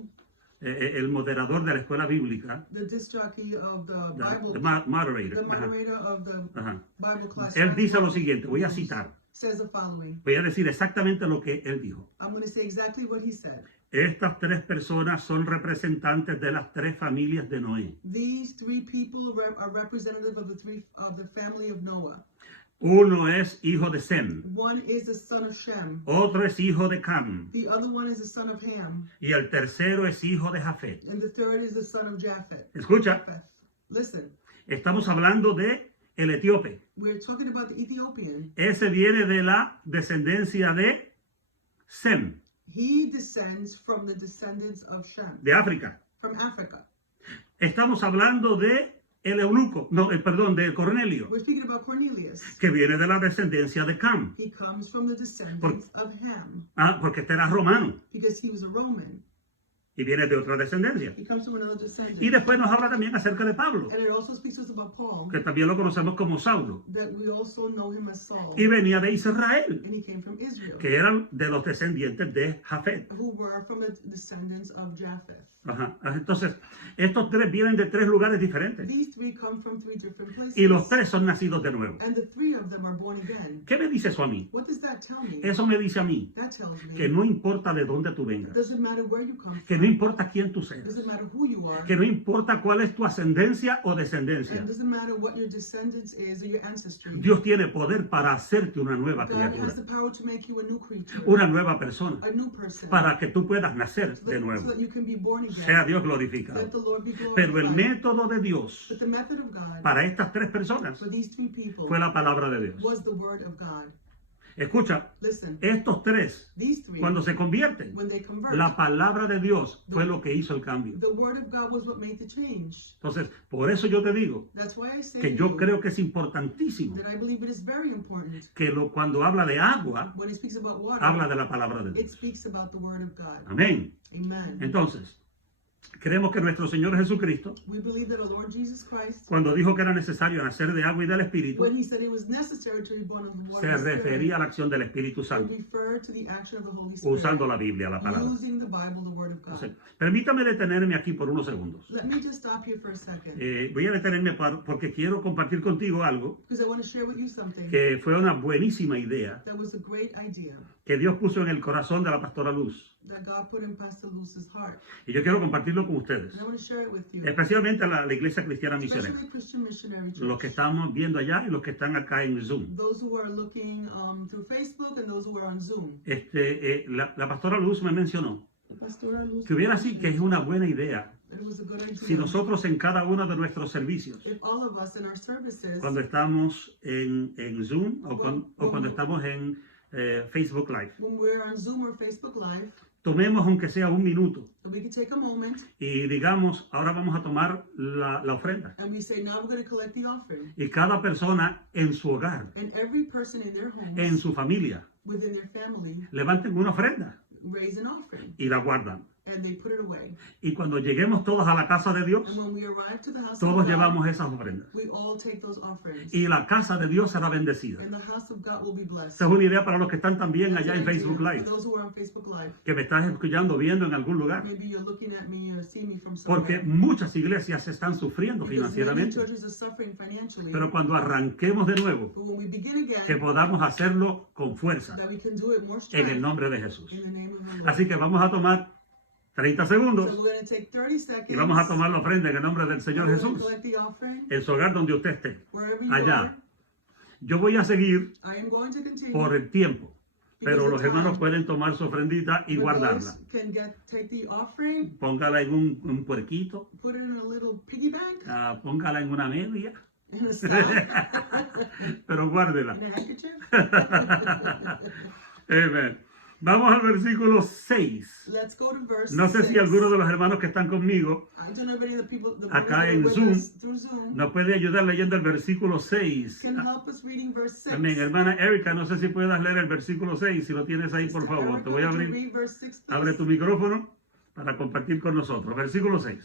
el moderador de la escuela bíblica, the disc jockey of the Bible, the the moderator, ajá, moderator of the ajá. Bible class, Él dice lo Trans World siguiente, voy a News, citar, says the following. voy a decir exactamente lo que él dijo. I'm going to say exactly what he said. Estas 3 personas son representantes de las 3 familias de Noé. These 3 people are representative of the family of Noah. Uno es hijo de Sem, One is the son of Shem. otro es hijo de Cam, The other one is the son of Ham. y el tercero es hijo de Jafet. And the third is the son of Japheth. Escucha, Listen, estamos hablando de el etíope. we're talking about the Ethiopian. Ese viene de la descendencia de Sem, He descends from the descendants of Shem, de África. from Africa. Estamos hablando de el eunuco, no, perdón, de Cornelio, We're speaking about Cornelius. que viene de la descendencia de Cam. He comes from the descendants of Ham Porque este era romano because he was a Roman. y viene de otra descendencia. He comes from another descendant. Y después nos habla también acerca de Pablo, And it also speaks to us about Paul, que también lo conocemos como Saulo, that we also know him as Saul. y venía de Israel, And he came from Israel, que eran de los descendientes de Jafet. who were from the descendants of Japheth. Ajá. Entonces, estos 3 vienen de 3 lugares diferentes These 3 come from 3 different places. y los 3 son nacidos de nuevo. And the 3 of them are born again. ¿Qué me dice eso a mí? What does that tell me? Eso me dice a mí That tells me que no importa de dónde tú vengas, doesn't matter where you come que from. no importa quién tú seas, Doesn't matter who you are. que no importa cuál es tu ascendencia o descendencia. And doesn't matter what your descendants is or your ancestry. Dios tiene poder para hacerte una nueva God criatura, has the power to make you a new creature, una nueva persona, a new person, para que tú puedas nacer so de that, nuevo. so that you can be born again. Sea Dios Let glorificado. the Lord be glorified. Pero el método de Dios But the method of God para estas 3 personas for these 3 people fue la palabra de Dios. was the word of God. Escucha, Listen, estos tres, these three, cuando se convierten, when they convert, la palabra de Dios fue lo que hizo el cambio. the word of God was what made the change. Entonces, por eso yo te digo That's why I say que to yo you creo que es importantísimo that I believe it is very important. que cuando habla de agua, When it speaks about water, habla de la palabra de it Dios. speaks about the word of God. Amén. Amen. Entonces, creemos que nuestro Señor Jesucristo, We believe that our Lord Jesus Christ, cuando dijo que era necesario nacer de agua y del Espíritu, when he said it was necessary to be born of the water se and the Spirit, refería a la acción del Espíritu it Santo, referred to the action of the Holy Spirit, usando la Biblia, la palabra. using the Bible, the word of God. Entonces, permítame detenerme aquí por unos segundos. Let me just stop here for a second, Voy a detenerme porque quiero compartir contigo algo because I want to share with you something que fue una buenísima idea that was a great idea que Dios puso en el corazón de la pastora Luz. that God put in Pastor Luz's heart. Y yo quiero compartirlo con ustedes, And I want to share it with you, especialmente a la Iglesia Cristiana Misionera, especially Christian Missionary los que Church. estamos viendo allá y los que están acá en Zoom. Those who are looking through Facebook and those who are on Zoom. La pastora Luz me mencionó Pastor Luz, que hubiera sí que es una buena idea it was a good idea. si nosotros en cada uno de nuestros servicios, If all of us in our services, cuando estamos en Zoom o cuando estamos en Facebook Live, when we're on Zoom or Facebook Live, tomemos aunque sea un minuto that we can take a moment y digamos, ahora vamos a tomar la ofrenda. and we say, now we're going to collect the offering. Y cada persona en su hogar, And every person in their homes, en su familia, within their family, levanten una ofrenda raise an offering y la guardan. and they put it away. Y cuando lleguemos todos a la casa de And Dios, when we arrive to the house todos of God, llevamos esas ofrendas. we all take those offerings. Y la casa de Dios será bendecida. And the house of God will be blessed. Esa es una idea para los que están también That's allá an en idea Facebook Live, for those who are on Facebook Live. que me estás escuchando, viendo en algún lugar. Maybe you're looking at me or see me from Porque somewhere. muchas iglesias están sufriendo Because many financieramente. churches are suffering financially. Pero cuando arranquemos de nuevo, But when we begin que again, podamos hacerlo con fuerza, that we can do it more en el strength nombre de Jesús. in the name of the Lord. Así que vamos a tomar 30 So segundos we're going to take 30 seconds. y vamos a tomar la ofrenda en el nombre del Señor We're going to Jesús, collect the offering en su hogar donde usted esté. wherever you Allá. are. Yo voy a seguir I am going to continue. por el tiempo, pero Because los of hermanos time. pueden tomar su ofrendita y But guardarla. those can take the offering, Póngala en un puerquito, put it in a little piggy bank, póngala en una media, in a sack, pero guárdela. in a handkerchief. Amen. Vamos al versículo 6. Let's go to verse No sé si 6. alguno de los hermanos que están conmigo I don't know if any of the people, the acá brothers that are en with Zoom, us through Zoom nos puede ayudar leyendo el versículo 6. can help us reading verse 6. Amén. Hermana Erika, no sé si puedas leer el versículo 6. Si lo tienes ahí, por Sister favor. Erica, Te voy a would you abrir. read verse 6, please? Abre tu micrófono para compartir con nosotros. Versículo 6.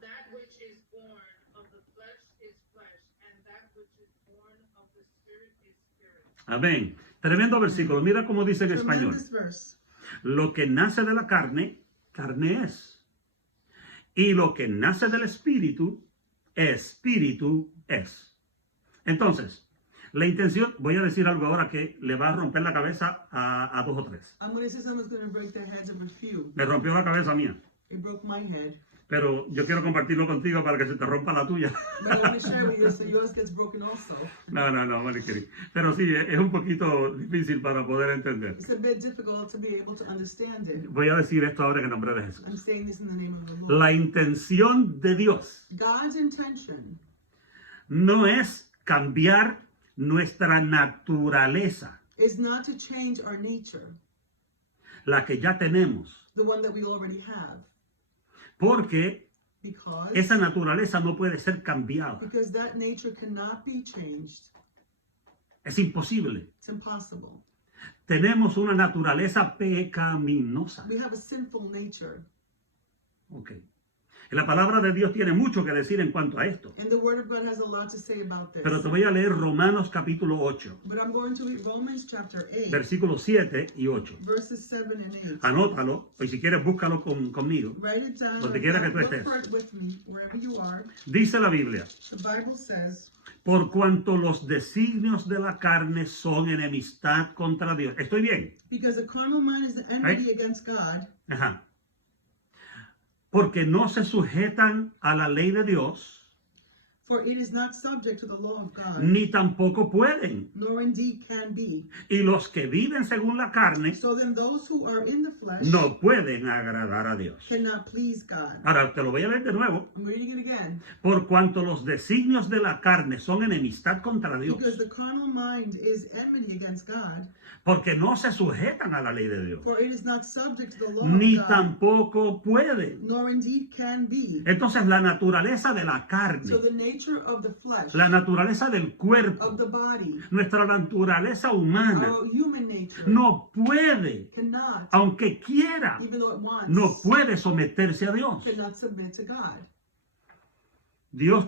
That which is born of the flesh is flesh, and that which is born of the spirit is spirit. Amén. Tremendo versículo. Mira cómo dice en español. Tremendous verse. Lo que nace de la carne, carne es. Y lo que nace del espíritu, espíritu es. Entonces, la intención, voy a decir algo ahora que le va a romper la cabeza a dos o tres. I'm going to say something's going to break the heads of a few. Me rompió la cabeza mía, It broke my head. pero yo quiero compartirlo contigo para que se te rompa la tuya. But I want to share with you so yours gets broken also. No, Mariquiri. Pero sí, es un poquito difícil para poder entender. It's a bit difficult to be able to understand it. Voy a decir esto ahora en el nombre de I'm Jesús. saying this in the name of the Lord. La intención de Dios God's intention no es cambiar nuestra naturaleza, is not to change our nature, la que ya tenemos, the one that we already have, porque because esa naturaleza no puede ser cambiada. that nature cannot be changed. Es imposible. It's impossible. Tenemos una naturaleza pecaminosa. We have a sinful nature. Ok. La palabra de Dios tiene mucho que decir en cuanto a esto. And the Word of God has a lot to say about this. Pero te voy a leer Romanos capítulo 8, But I'm going to read Romans chapter 8, versículos 7 y 8. verses 7 and 8. Anótalo, y si quieres búscalo conmigo. Write it down. Donde quiera que tú Look estés. for it with me, wherever you are. Dice la Biblia, The Bible says, por cuanto los designios de la carne son enemistad contra Dios. ¿Estoy bien? because the carnal mind is the enmity against God, Ajá. Porque no se sujetan a la ley de Dios, For it is not subject to the law of God, ni tampoco pueden. nor indeed can be. Y los que viven según la carne So then those who are in the flesh no pueden agradar a Dios. cannot please God. Ahora te lo voy a leer de nuevo. I'm reading it again. Por cuanto los designios de la carne son enemistad contra Dios, Because the carnal mind is enmity against God, porque no se sujetan a la ley de Dios, for it is not subject to the law ni of God, tampoco pueden. nor indeed can be. Entonces la naturaleza de la carne, So the nature of the flesh, la naturaleza del cuerpo, of the body, nuestra naturaleza humana, our human nature, no puede, cannot, aunque quiera, even though it wants, no puede someterse a Dios. cannot submit to God. Dios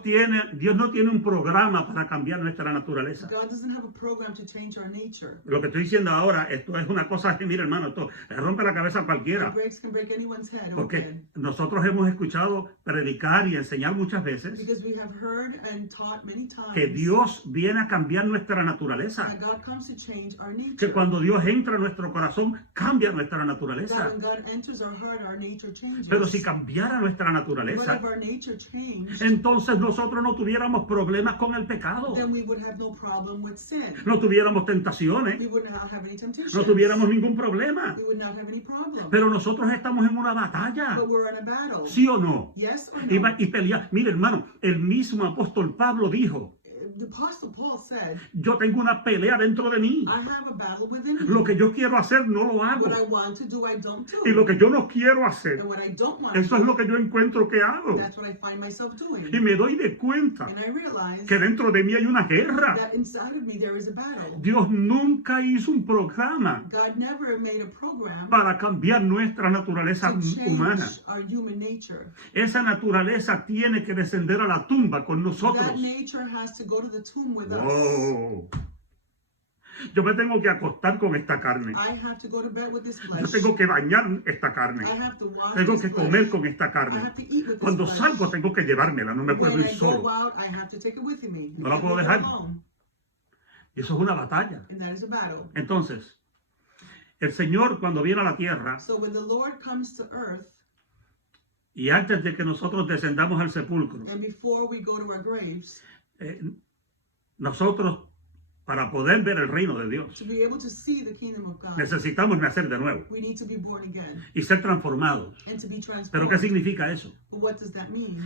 no tiene un programa para cambiar nuestra naturaleza. God doesn't have a program to change our nature. Lo que estoy diciendo ahora, esto es una cosa que, mira hermano, esto le rompe la cabeza a The cualquiera. breaks can break anyone's head Porque open. nosotros hemos escuchado predicar y enseñar muchas veces Because we have heard and taught many times que Dios viene a cambiar nuestra naturaleza. that God comes to change our Que nature. cuando Dios entra a nuestro corazón, cambia nuestra That naturaleza. when God enters our heart, our nature changes. Pero si cambiara nuestra But naturaleza, if our nature changed, entonces nosotros no tuviéramos problemas con el pecado. then we would have no problem with sin. No tuviéramos tentaciones. We would not have any temptations. No tuviéramos ningún problema. We would not have any problem. Pero nosotros estamos en una batalla. But we're in a battle. ¿Sí o no? Yes or Y, no? y pelear. Mire, hermano, el mismo apóstol Pablo dijo, The Apostle Paul said, yo tengo una pelea dentro de mí. I have a battle within me. Lo que yo quiero hacer no lo hago. What I want to do, I don't do. Y lo que yo no quiero hacer, And what I don't want eso to es do, lo que yo encuentro que hago. that's what I find myself doing. Y me doy de cuenta And I realize que dentro de mí hay una guerra. that inside of me there is a battle. Dios nunca hizo un programa God never made a program para cambiar nuestra naturaleza to change humana. our human nature. Esa naturaleza tiene que descender a la tumba con That nosotros. nature has to go to the tomb with us. Wow. Yo me tengo que acostar con esta carne. I have to go to bed with this Yo flesh. tengo que bañar esta carne. I have to wash Tengo this que flesh. comer con esta I carne. have to eat with this Cuando flesh. salgo tengo que llevármela, no me puedo When ir I solo. go out, I have to take it with me. No la I puedo can't dejar. go alone. Y eso es una batalla. And that is a battle. Entonces, el Señor cuando viene a la tierra So when the Lord comes to earth, y antes de que nosotros descendamos al sepulcro, and before we go to our graves, eh, nosotros para poder ver el reino de Dios to be able to see the kingdom of God, necesitamos nacer de nuevo we need to be born again y ser transformados. and to be ¿Pero qué transformed. significa eso? But what does that mean?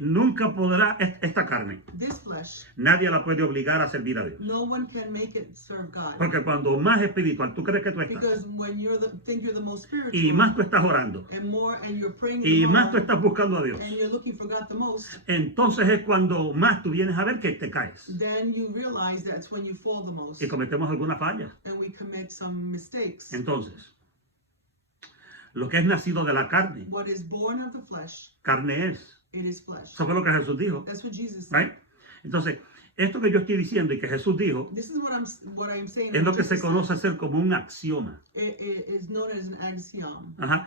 Nunca podrá esta carne, This flesh, nadie la puede obligar a servir a Dios. no one can make it serve God. Porque cuando más espiritual tú crees que tú estás Because when think you're the most y spiritual, más tú estás orando and you're praying y the más tú more, estás buscando a Dios, and you're looking for God the most, entonces es cuando más tú vienes a ver que te caes then you realize that's when you fall the most, y cometemos alguna falla. and we commit some mistakes. Entonces, lo que es nacido de la carne, What is born of the flesh, carne es. it is flesh. Eso fue lo que Jesús dijo. That's what Jesus said. Right? Entonces, esto que yo estoy diciendo y que Jesús dijo This is what I'm saying. es lo que se Jesus said. conoce ser como un axioma. It is known as an axiom. Ajá.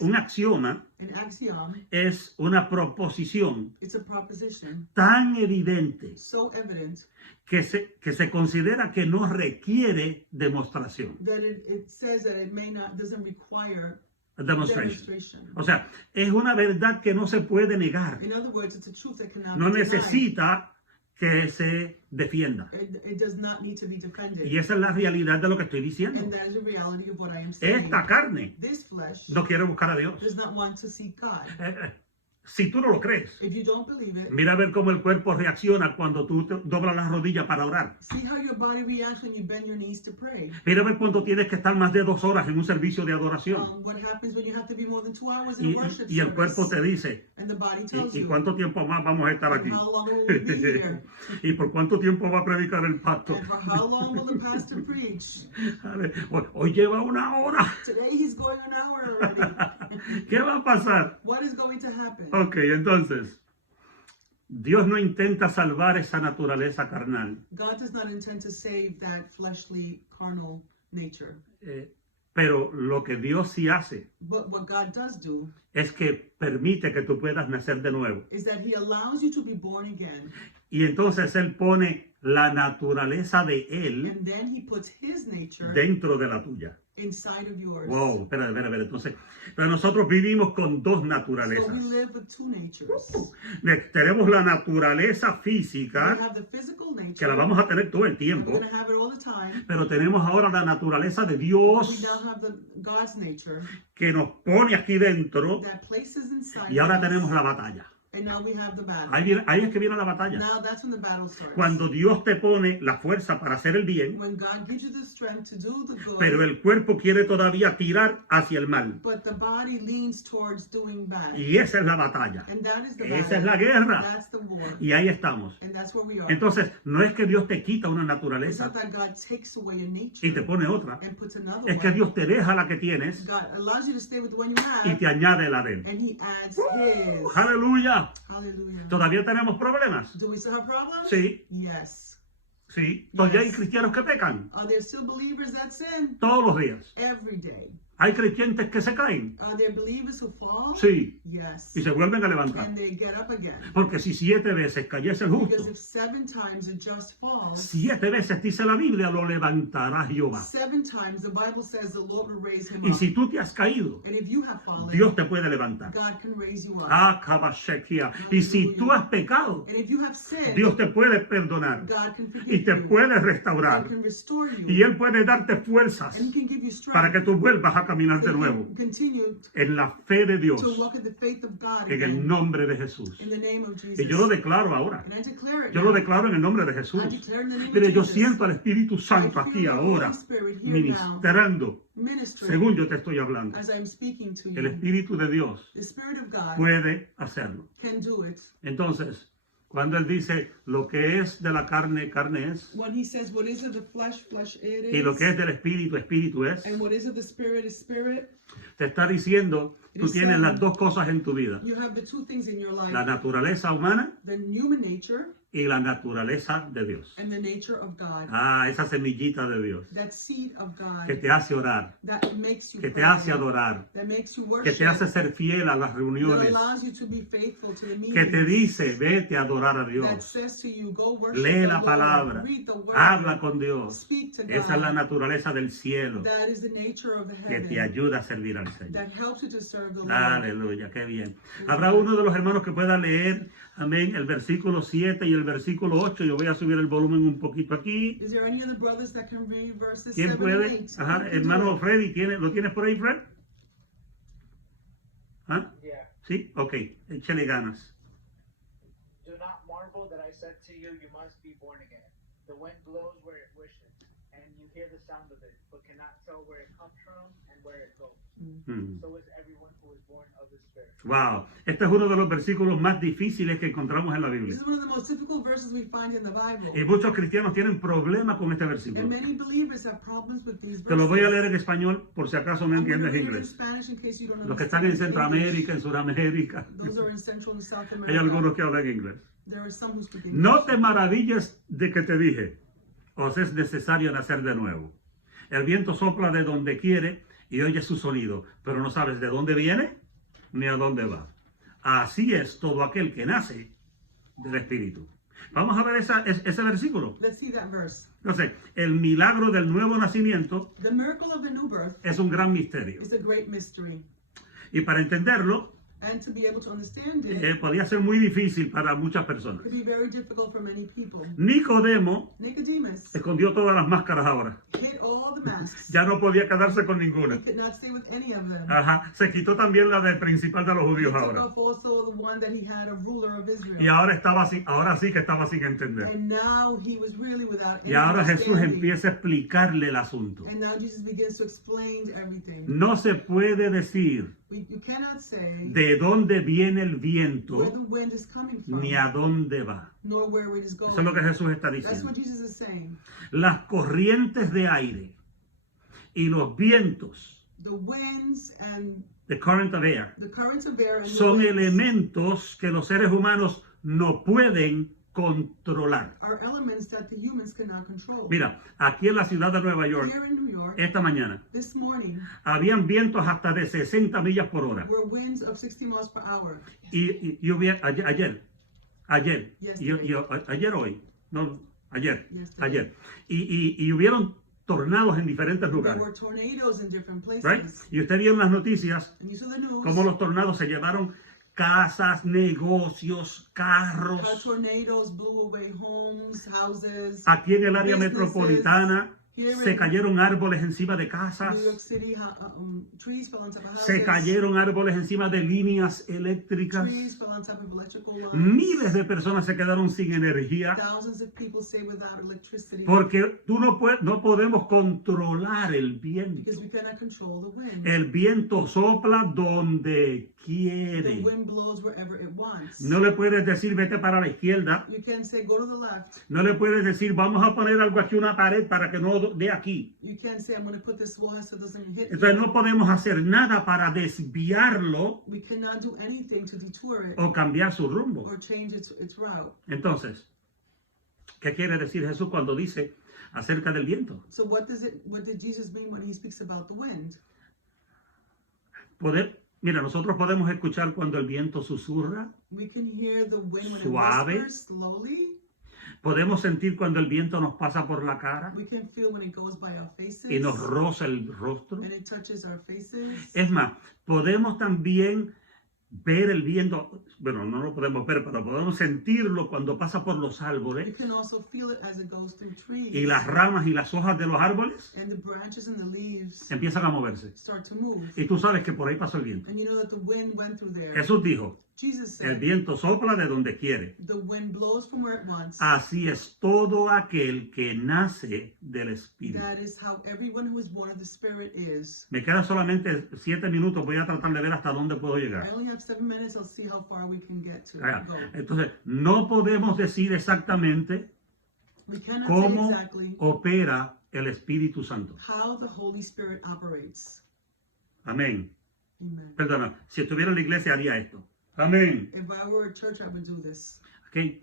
Un axioma An axiom, es una proposición it's a proposition tan evidente so evident que se considera que no requiere demostración. that it says that it doesn't require Demonstration. demonstration. O sea, es una verdad que no se puede negar. In other words, it's a truth that cannot No be denied. necesita que se defienda. It does not need to be defended. Y esa es la realidad de lo que estoy diciendo. And that is the reality of what I am saying. Esta carne This flesh no quiere buscar a Dios. does not want to seek God. Si tú no lo crees, If you don't believe it, mira a ver cómo el cuerpo reacciona cuando tú te doblas las rodillas para orar. see how your body reacts when you bend your knees to pray. Mira a ver cuánto tienes que estar más de 2 horas en un servicio de adoración. What happens when you have to be more than 2 hours in Y, a worship y el cuerpo service? te dice, And the body tells ¿y you, cuánto tiempo más vamos a estar aquí? how long will we be here? ¿Y por cuánto tiempo va a predicar el pastor? And for how long will the pastor preach? Hoy lleva 1 hora. Today he's going an hour already. ¿Qué va a pasar? What is going to happen? Ok, entonces, Dios no intenta salvar esa naturaleza carnal, God does not intend to save that fleshly, carnal nature. pero lo que Dios sí hace But what God does do es que permite que tú puedas nacer de nuevo. is that he allows you to be born again. Y entonces Él pone la naturaleza de Él And then he puts his nature dentro de la tuya. inside of yours. Wow, espera. Entonces, pero nosotros vivimos con dos So we naturalezas. live with two natures. Tenemos la naturaleza We física, have the physical nature. que la vamos a tener todo el and tiempo, we're going to have it all the time. pero tenemos ahora la naturaleza de We Dios now have the God's nature que nos pone aquí dentro that places inside y ahora us. tenemos la batalla. And now we have the battle. Ahí es que viene la batalla. Now that's when the battle starts. Cuando Dios te pone la fuerza para hacer el bien, When God gives you the strength to do the good, pero el cuerpo quiere todavía tirar hacia el mal. but the body leans towards doing bad. Y esa es la batalla. And that is the Esa battle. es la guerra. That's the war. Y ahí estamos. And that's where we are. Entonces, no es que Dios te quita una It's naturaleza not that God takes away a nature y te pone otra. and puts another Es que one. Dios te deja la que tienes God allows you to stay with the one you y have, te añade la de él. and He adds His. Aleluya. Hallelujah. ¿Todavía tenemos problemas? Do we still have problems? Sí, Yes. sí. Todavía hay Yes. cristianos que pecan Are there still believers that sin? todos los días. Every day. Hay creyentes que se caen. Are there believers who fall? Sí. Yes. Y se vuelven a levantar. And they get up again. Porque si 7 veces cayese el justo, Because if 7 times it just falls, 7 veces dice la Biblia, lo levantará Jehová. 7 times the Bible says the Lord will raise him Y up. si tú te has caído, And if you have fallen, Dios te puede levantar. God can raise you up. Ah, Kabashekia. Y si tú has pecado, And if you have sinned, Dios te puede perdonar God can y forgive te you. puede restaurar. God can restore you. Y Él puede darte fuerzas And He can give you strength para que tú vuelvas a caminar de so you nuevo can continue en la fe de Dios, to walk in the faith of God en el again, nombre de Jesús. in the name of Jesus. Y yo lo declaro ahora. And I declare it Yo lo now. declaro en el nombre de I Jesús. declare in the name Mire, of yo Jesus. siento al Espíritu I Santo feel aquí the ahora, Holy Spirit here now, ministrando, ministering según yo te estoy hablando. as I'm speaking to El you. Espíritu de Dios The Spirit of God puede hacerlo. can do it. Entonces, cuando Él dice, lo que es de la carne, carne es, When He says, what is of the flesh, flesh it is. y lo que es del Espíritu, Espíritu es, And what is of the Spirit is spirit. te está diciendo, tú tienes las dos cosas en tu vida, You have the two things in your life. la naturaleza humana The human nature y la naturaleza de Dios. and the nature of God. Ah, esa semillita de Dios That seed of God que te hace orar, that makes you que te pray, hace adorar, that makes you que worship, te hace ser fiel a las that reuniones, allows you to be faithful to the meetings, que te dice, vete a adorar a that Dios, says to you, go worship lee the la Lord, palabra, read the word, habla con Dios. speak to Esa es la God. naturaleza del cielo That is the nature of the que te heaven ayuda a servir al Señor. that helps you to serve the Lord. Aleluya, qué bien. Habrá uno de los hermanos que pueda leer, amén, el versículo 7 y el versículo 8. Yo voy a subir el volumen un poquito aquí. Is there any of the brothers that can read verses ¿Quién 7 puede? and 8? Ajá, hermano Freddy, ¿lo tienes por ahí, Fred? ¿Ah? Yeah. Sí, ok, échale ganas. Do not marvel that I said to you, you must be born again. The wind blows where it wishes, and you hear the sound of it, but cannot tell where it comes from and where it goes. Mm. So is everyone who is born of the Spirit. Wow, este es uno de los versículos más difíciles que encontramos en la Biblia. This is one of the most difficult verses we find in the Bible. Y muchos cristianos tienen problemas con este And versículo. many believers have problems with these Te lo voy a verses. leer en español por si acaso no I'm going to entiendes read it in inglés. Spanish in case you don't Los que están en understand Centroamérica, en English. Sudamérica, Those are in Central and South hay America. algunos que hablan inglés. There are some who speak English. No te maravilles de que te dije, os es necesario nacer de nuevo. El viento sopla de donde quiere y oyes su sonido, pero no sabes de dónde viene ni a dónde va. Así es todo aquel que nace del Espíritu. Vamos a ver ese versículo. Let's see that verse. Entonces, el milagro del nuevo nacimiento The miracle of the new birth es un gran misterio. is a great mystery. Y para entenderlo, And to be able to understand it, podía ser muy difícil para muchas personas. could be very difficult for many people. Nicodemo Nicodemus escondió todas las máscaras ahora. hid all the masks. Ya no podía quedarse con He ninguna. could not stay with any of them. Ajá, se quitó también la del principal de los He judíos took ahora. off also the one that he had, a ruler of Israel. Y ahora ahora sí que estaba sin entender. And now he was really without any Y ahora Jesús understanding. empieza a explicarle el asunto. And now Jesus begins to explain everything. No se puede decir You cannot say de dónde viene el where viento the wind is coming from, ni a dónde va. nor where it is going. Eso es lo que Jesús está That's diciendo. what Jesus is saying. Las corrientes de aire y los vientos, The winds and the current of air, the currents of air and the son winds elementos que los seres humanos no pueden controlar. are elements that the humans cannot control. Mira, aquí en la ciudad de Nueva York, Here in New York, esta mañana, this morning, habían vientos hasta de 60 millas por hora. were winds of 60 miles per hour. Y ayer hoy, no, ayer, Yesterday. y hubieron tornados en diferentes There lugares. were tornadoes in different Right? places. Y usted vio en las noticias And you saw the news. cómo los tornados se llevaron casas, negocios, How carros. tornadoes blew away homes, houses. Aquí en el área businesses. metropolitana Here se in cayeron árboles encima de New York casas. City, trees fell on top of houses. Se cayeron árboles encima de líneas eléctricas. Trees fell on top of electrical lines. Miles de personas se quedaron sin energía Thousands of people stay without electricity porque no podemos controlar el viento. because we cannot control the wind. El viento sopla donde The quiere. wind blows wherever it wants. No le puedes decir vete para la izquierda. You can't say go to the left. No le puedes decir vamos a poner algo aquí, una pared para que no dé aquí. You can't say I'm going to put this wall so it doesn't hit Entonces you. no podemos hacer nada para desviarlo We cannot do anything to detour it o cambiar su rumbo. or change its route. Entonces, ¿qué quiere decir Jesús cuando dice acerca del viento? So what did Jesus mean when he speaks about the wind? Mira, nosotros podemos escuchar cuando el viento susurra, We can hear the wind when Suave. it whispers slowly. podemos sentir cuando el viento nos pasa por la cara We can feel when it goes by our faces y nos roza el rostro. and it touches our faces. Es más, podemos también ver el viento, bueno, no lo podemos ver, pero podemos sentirlo cuando pasa por los You árboles can also feel it as it goes through trees. y las ramas y las hojas de los árboles And the branches and the leaves empiezan a moverse. start to move. Y tú sabes que por ahí pasó el viento. And you know that the wind went through there. Jesús dijo, Jesus el said, viento sopla de donde quiere. the wind blows from where it wants. Así es todo aquel que nace del Espíritu. That is how everyone who is born of the Spirit is. Me quedan solamente 7 minutos, voy a tratar de ver hasta dónde puedo I llegar. only have 7 minutes. I'll see how far we can get to Ah, go. Entonces, no podemos decir exactamente We cannot cómo say exactly opera el Espíritu Santo. how the Holy Spirit operates. Amén. Amen. Perdona, si estuviera en la iglesia haría esto. Amén. If I were a church, I would do this. ¿Ok?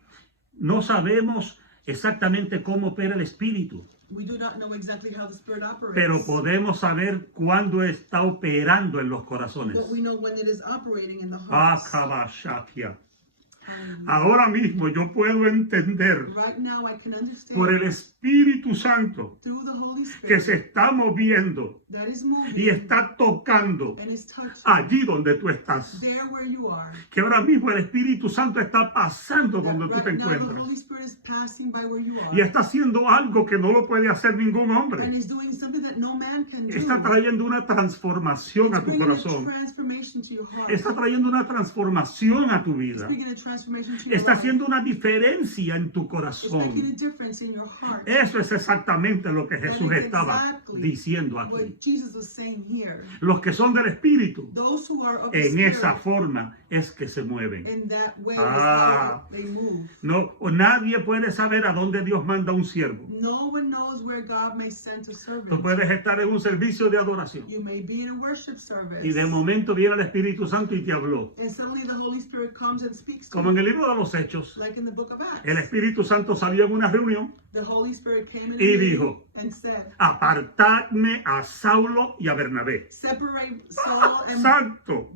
No sabemos exactamente cómo opera el Espíritu, We do not know exactly how the Spirit operates. pero podemos saber cuándo está operando en los corazones. But we know when it is operating in the Ah, hearts. kabashakia. Hallelujah. Ahora mismo yo puedo entender Right now, I can understand por el Espíritu Santo through the Holy que Spirit se está moviendo that is moving y está tocando and is touching allí donde tú estás. there where you are. Que ahora mismo el Espíritu Santo está pasando That donde tú te right now, the encuentras Holy Spirit is passing by where you y are está haciendo algo que no lo puede hacer ningún hombre. and is doing something that no man can do. Está trayendo una transformación It's a tu bringing a corazón. transformation to your heart. Está trayendo una transformación a tu It's vida. bringing a transformation to your Está life. haciendo una diferencia en tu It's making corazón. a difference in your heart. Eso es exactamente lo que That Jesús is estaba exactly diciendo aquí. what Jesus was saying here. Los que son del Espíritu, Those who are of the en Spirit, esa forma es que se mueven. in that way Ah. is how they move. No, nadie puede saber a dónde Dios manda un siervo. No one knows where God may send a servant. Tú puedes estar en un servicio de adoración You may be in a worship service. y de momento viene el Espíritu Santo y te habló. And suddenly the Holy Spirit comes and speaks to Como en you. el libro de los Hechos, Like in the book of Acts. el Espíritu Santo salió en una reunión The Holy Spirit came in y dijo, and said, apartadme a Saulo y a Bernabé. separate Saul and Santo,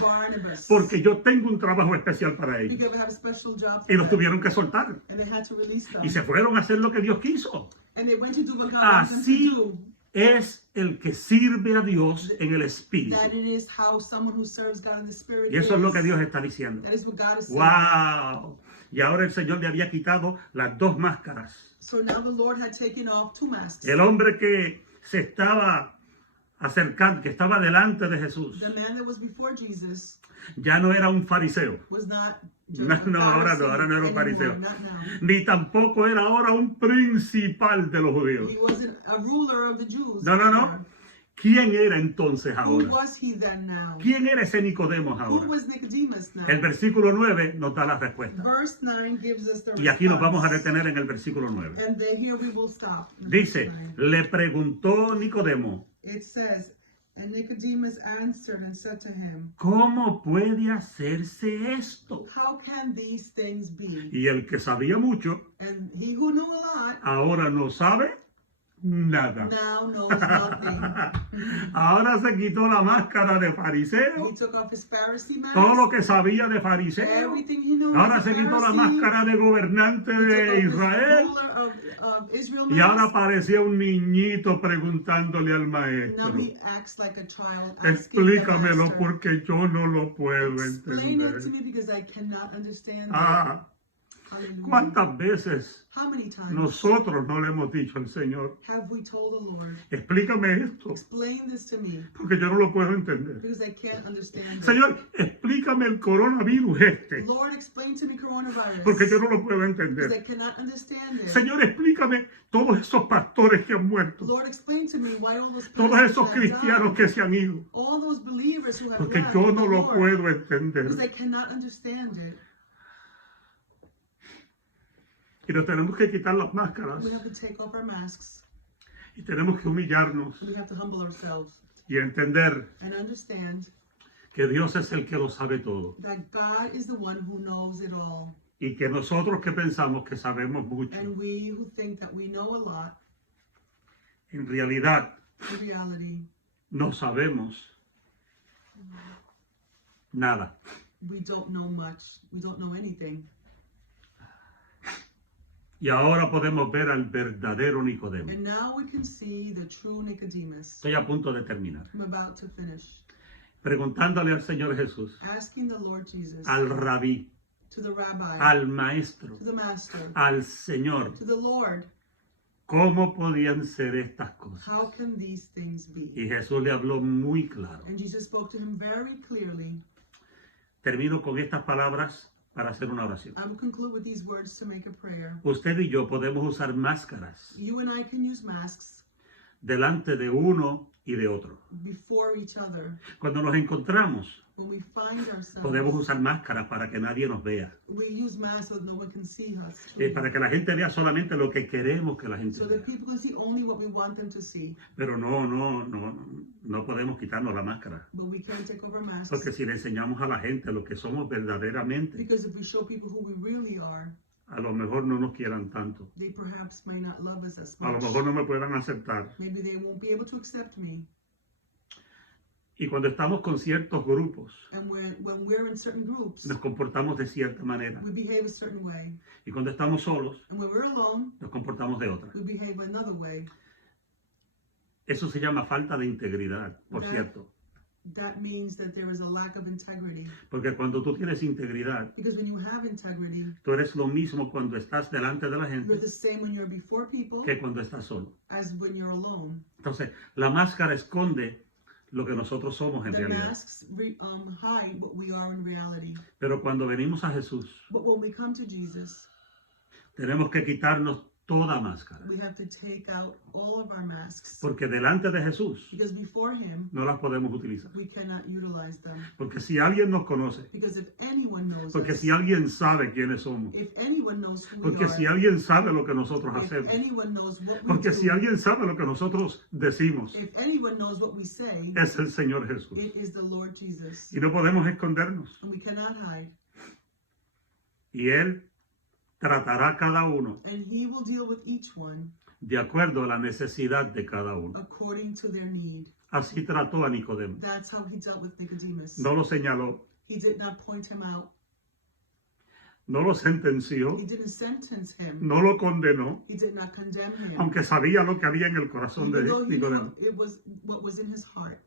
Barnabas. porque yo tengo un trabajo especial para ellos. Because we have a special job for Y los them. tuvieron que soltar. And they had to release them. Y se fueron a hacer lo que Dios quiso. And they went to do what God wanted them Así to do. es el que sirve a Dios en el Espíritu. That it is how someone who serves God in the Spirit Y eso es lo is. que Dios está diciendo. That is what God is saying. ¡Wow! Y ahora el Señor le había quitado las dos máscaras. So now the Lord had taken off two masks. El hombre que se estaba acercando, que estaba delante de Jesús, The man that was before Jesus ya no era un fariseo, was not just No, a no, ahora Pharisee era un anymore, fariseo. not now. ni tampoco era ahora un principal de los judíos. He wasn't a ruler of the Jews. No, no, no. ¿Quién era entonces Who ahora? was he then now? ¿Quién era ese Nicodemos Who ahora? was Nicodemus now? El versículo 9 nos da la respuesta. Verse 9 gives us the Y aquí nos vamos a response. detener en el versículo 9. And then here we will stop. Dice, Verse 9. le preguntó Nicodemo, It says, and Nicodemus answered and said to him, ¿cómo puede hacerse esto? how can these things be? Y el que sabía mucho, And he who knew a lot ahora no sabe nada. now knows nothing. Ahora se quitó la máscara de fariseo, He took off his Pharisee mask. todo lo que sabía de fariseo. Everything he knew Ahora as a se quitó la Pharisee. máscara de gobernante He took de off his Israel. ruler of Israel Y ahora mask. parecía un niñito preguntándole al Now maestro. he acts like a child asking the Explícamelo master, porque yo no lo puedo explain it entender. to me because I cannot understand it. Ah, Hallelujah. ¿cuántas veces How many times nosotros no le hemos dicho al Señor, have we told the Lord, explícame esto, explain this to me porque yo no lo puedo entender? because I can't understand it. Señor, explícame el coronavirus este, Lord, explain to me coronavirus porque yo no lo puedo because I entender. cannot understand it. Señor, explícame todos esos pastores que han muerto, Lord, explain to me why all those todos pastors esos have cristianos died, que se han ido, all those believers who have porque left yo the no lo Lord, puedo entender. because I cannot understand it. Y nos tenemos que quitar las máscaras We have to take off our masks. y tenemos que humillarnos We have to humble ourselves y entender and understand que Dios es el que lo sabe todo that God is the one who knows it all. y que nosotros que pensamos que sabemos mucho, And we who think that we know a lot, en realidad in reality, no sabemos nada. we don't know much. We don't know anything. Y ahora podemos ver al verdadero Nicodemo. And now we can see the true Nicodemus. Estoy a punto de terminar. I'm about to finish. Preguntándole al Señor Jesús, Asking the Lord Jesus, al rabí, to the rabbi, al maestro, to the master, al Señor, to the Lord, ¿cómo podían ser estas cosas? how can these things be? Y Jesús le habló muy claro. And Jesus spoke to him very clearly. Termino con estas palabras para hacer una oración. I will conclude with these words to make a prayer. Usted y yo podemos usar máscaras You and I can use masks delante de uno y de otro. before each other. Cuando nos encontramos, When we find ourselves, podemos usar máscaras para que nadie nos vea. we use masks so that no one can see us. Para que la gente vea solamente lo que queremos que la gente So vea. that people can see only what we want them to see. Pero no podemos quitarnos la máscara. But we can't take off our masks. Porque si le enseñamos a la gente lo que somos verdaderamente, Because if we show people who we really are, a lo mejor no nos quieran tanto. they perhaps may not love us as A lo much. mejor no me puedan aceptar. Maybe they won't be able to accept me. Y cuando estamos con ciertos grupos, And when we're in certain groups, nos comportamos de cierta manera. we behave a certain way. Y cuando estamos solos, And when we're alone, nos comportamos de otra. we behave another way. Eso se llama falta de integridad, por Right. cierto. That means that there is a lack of integrity. Porque cuando tú tienes integridad, Because when you have integrity, tú eres lo mismo cuando estás delante de la gente you're the same when you're before people que cuando estás solo. as when you're alone. Entonces, la máscara esconde lo que nosotros somos en The realidad. masks hide what we are in reality. Pero cuando venimos a Jesús, But when we come to Jesus, tenemos que quitarnos toda máscara. we have to take out all of our masks. Porque delante de Jesús Because before Him, no las podemos utilizar. we cannot utilize them. Porque si alguien nos conoce, Because if anyone knows porque us, si alguien sabe quiénes somos, if anyone knows who we porque are, si alguien sabe lo que nosotros if hacemos, anyone knows what we porque do, si alguien sabe lo que nosotros decimos, if anyone knows what we say, es el Señor Jesús. it is the Lord Jesus. Y no podemos escondernos. And we cannot hide. Y Él tratará a cada uno And He will deal with each one de acuerdo a la necesidad de cada uno. according to their need. Así trató a Nicodemo. That's how He dealt with Nicodemus. No lo señaló, He did not point him out. no lo sentenció, He didn't sentence him. no lo condenó, He did not condemn him. aunque sabía lo que había en el corazón de Even though he Nicodemo. knew it was what was in his heart.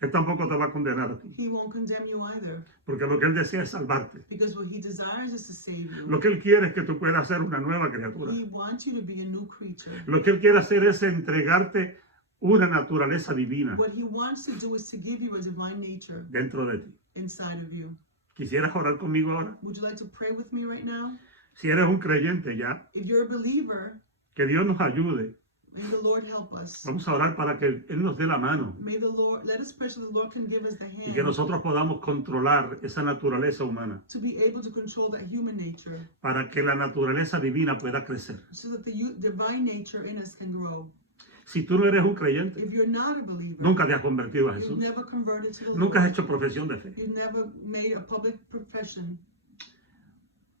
Él tampoco te va a condenar a ti, He won't condemn you either. porque lo que Él desea es salvarte. Because what He desires is to save you. Lo que Él quiere es que tú puedas ser una nueva criatura. He wants you to be a new creature. Lo que Él quiere hacer es entregarte una naturaleza divina What He wants to do is to give you a divine nature dentro de ti. inside of you. ¿Quisieras orar conmigo ahora? Would you like to pray with me right now? Si eres un creyente ya, If you're a believer, que Dios nos ayude. may the Lord help us. Vamos a orar para que Él nos dé la mano May the Lord, let us pray so the Lord can give us the y que hand nosotros podamos controlar esa naturaleza humana to be able to control that human nature para que la naturaleza divina pueda crecer. so that the divine nature in us can grow. Si tú no eres un creyente, If you're not a believer, nunca te has convertido a you've Jesús, never converted to the nunca has Lord, hecho profesión de fe, you've never made a public profession,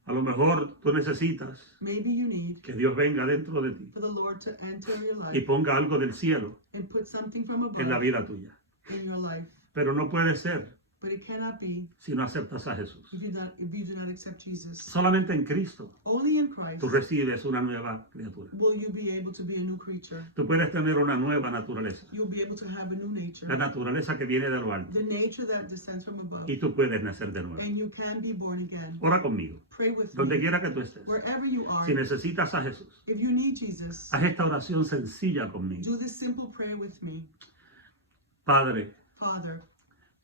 A lo mejor tú necesitas Maybe you need que Dios venga dentro de ti for the Lord to enter your y life ponga algo del cielo and put something from en la above vida tuya. in your life. Pero no puede ser But it cannot be si no aceptas a Jesús. if you do not accept Jesus. Solamente en Cristo Only in Christ tú recibes una nueva criatura. will you be able to be a new creature. Tú puedes tener una nueva naturaleza. You'll be able to have a new La nature. naturaleza que viene de lo alto. The nature that descends from above. Y tú puedes nacer de nuevo. And you can be born again. Ora conmigo. Pray with Donde me. quiera que tú estés. Wherever you are. Si necesitas a Jesús, If you need Jesus, haz esta oración sencilla conmigo. do this simple prayer with me. Padre, Father,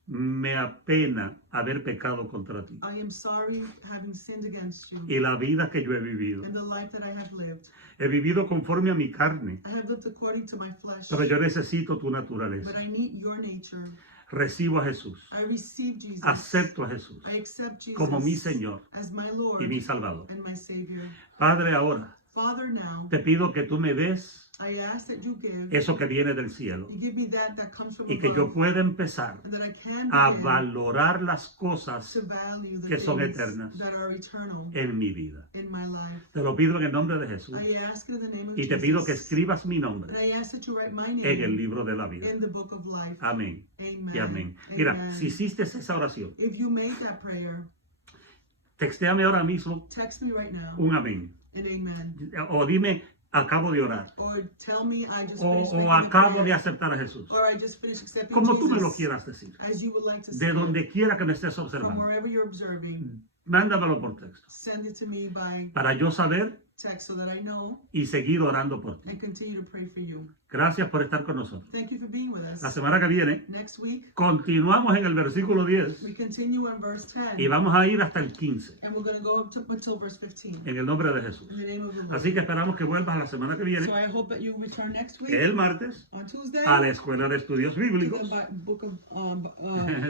me apena haber pecado contra ti. I am sorry having sinned against you Y la vida que yo he vivido. and the life that I have lived. He vivido conforme a mi carne. I have lived according to my flesh, Pero yo necesito tu naturaleza. but I need your nature. Recibo a Jesús. I receive Jesus. Acepto a Jesús I accept Jesus como mi Señor as my Lord y mi Salvador. and my Savior. Padre, ahora Father, now te pido que tú me des I ask that you give, eso que viene del cielo you give me that comes from y que yo above, pueda empezar and that I can a begin valorar las cosas to value the que son things eternas that are eternal en mi vida. in my life. Te lo pido en el nombre de Jesús I ask it in the name of y te Jesus. pido que escribas mi nombre And I ask that you write my en el name libro de la vida. in the book of life. Amén Amen. y amén. Mira, Amen. si hiciste esa oración, If you made that prayer, textéame ahora mismo text me right now un amén. an amen. O dime, acabo de orar. Or tell me I just O, finished o making a acabo de prayer. aceptar a Jesús. Or I just finished accepting Como Jesus. tú me lo quieras decir. As you would like to De say it. donde quiera que me estés From observando. wherever you're observing, Mándamelo por texto. send it to me by Para yo saber text so that I know y seguir orando por ti. and continue to pray for you. Gracias por estar con nosotros. Thank you for being with La us. semana que viene Next week, continuamos en el versículo 10 we continue on verse 10. y vamos a ir hasta el 15 And we're going to go up to, until verse 15. en el nombre de Jesús. In the name of the Lord. Así que esperamos que vuelvas la semana que So viene, I hope that you return next week el martes, on Tuesday a la Escuela de Estudios to Bíblicos the book of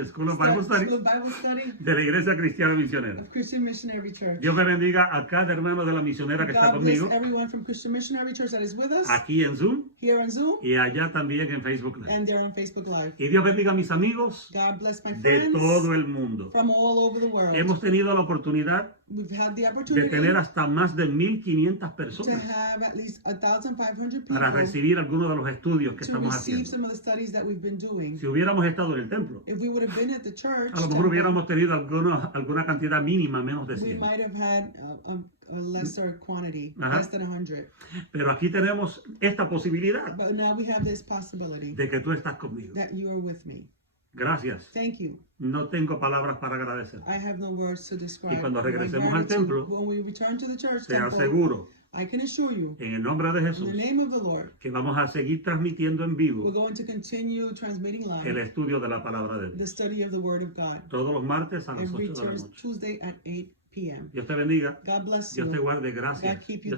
School of Bible Studies School of Bible Study de la Iglesia Cristiana Misionera. of Christian Missionary Church. Dios me bendiga a cada hermano de la misionera que está God bless conmigo, everyone from Christian Missionary Church that is with us aquí en Zoom here on Zoom y allá también en Facebook Live. and there on Facebook Live. Y Dios bendiga a mis amigos God bless my de friends todo el mundo. from all over the world. Hemos tenido la oportunidad We've had the de opportunity tener hasta más de 1.500 to personas have at least 1,500 people para recibir algunos de los estudios que to estamos receive haciendo. some of the studies that we've been doing. Si hubiéramos estado en el templo, If we would have been at the church, a lo mejor hubiéramos tenido alguna cantidad mínima, menos de we 100. might have had a lesser quantity, Ajá. less than 100. Pero aquí tenemos esta posibilidad But now we have this possibility de que tú estás conmigo. that you are with me. Gracias. Thank you. No tengo palabras para agradecer. I have no words to describe. Y cuando my regresemos al gratitude. templo, When we return to the church Te temple, aseguro, I can assure you, en el nombre de in Jesús, the name of the Lord, que vamos a seguir transmitiendo en we're vivo going to continue transmitting el live estudio de la palabra de the Dios. study of the Word of God Todos los martes a las every 8 de la noche. Tuesday at 8 p.m. Dios te bendiga. God bless Dios you. te guarde. Gracias. God keep you.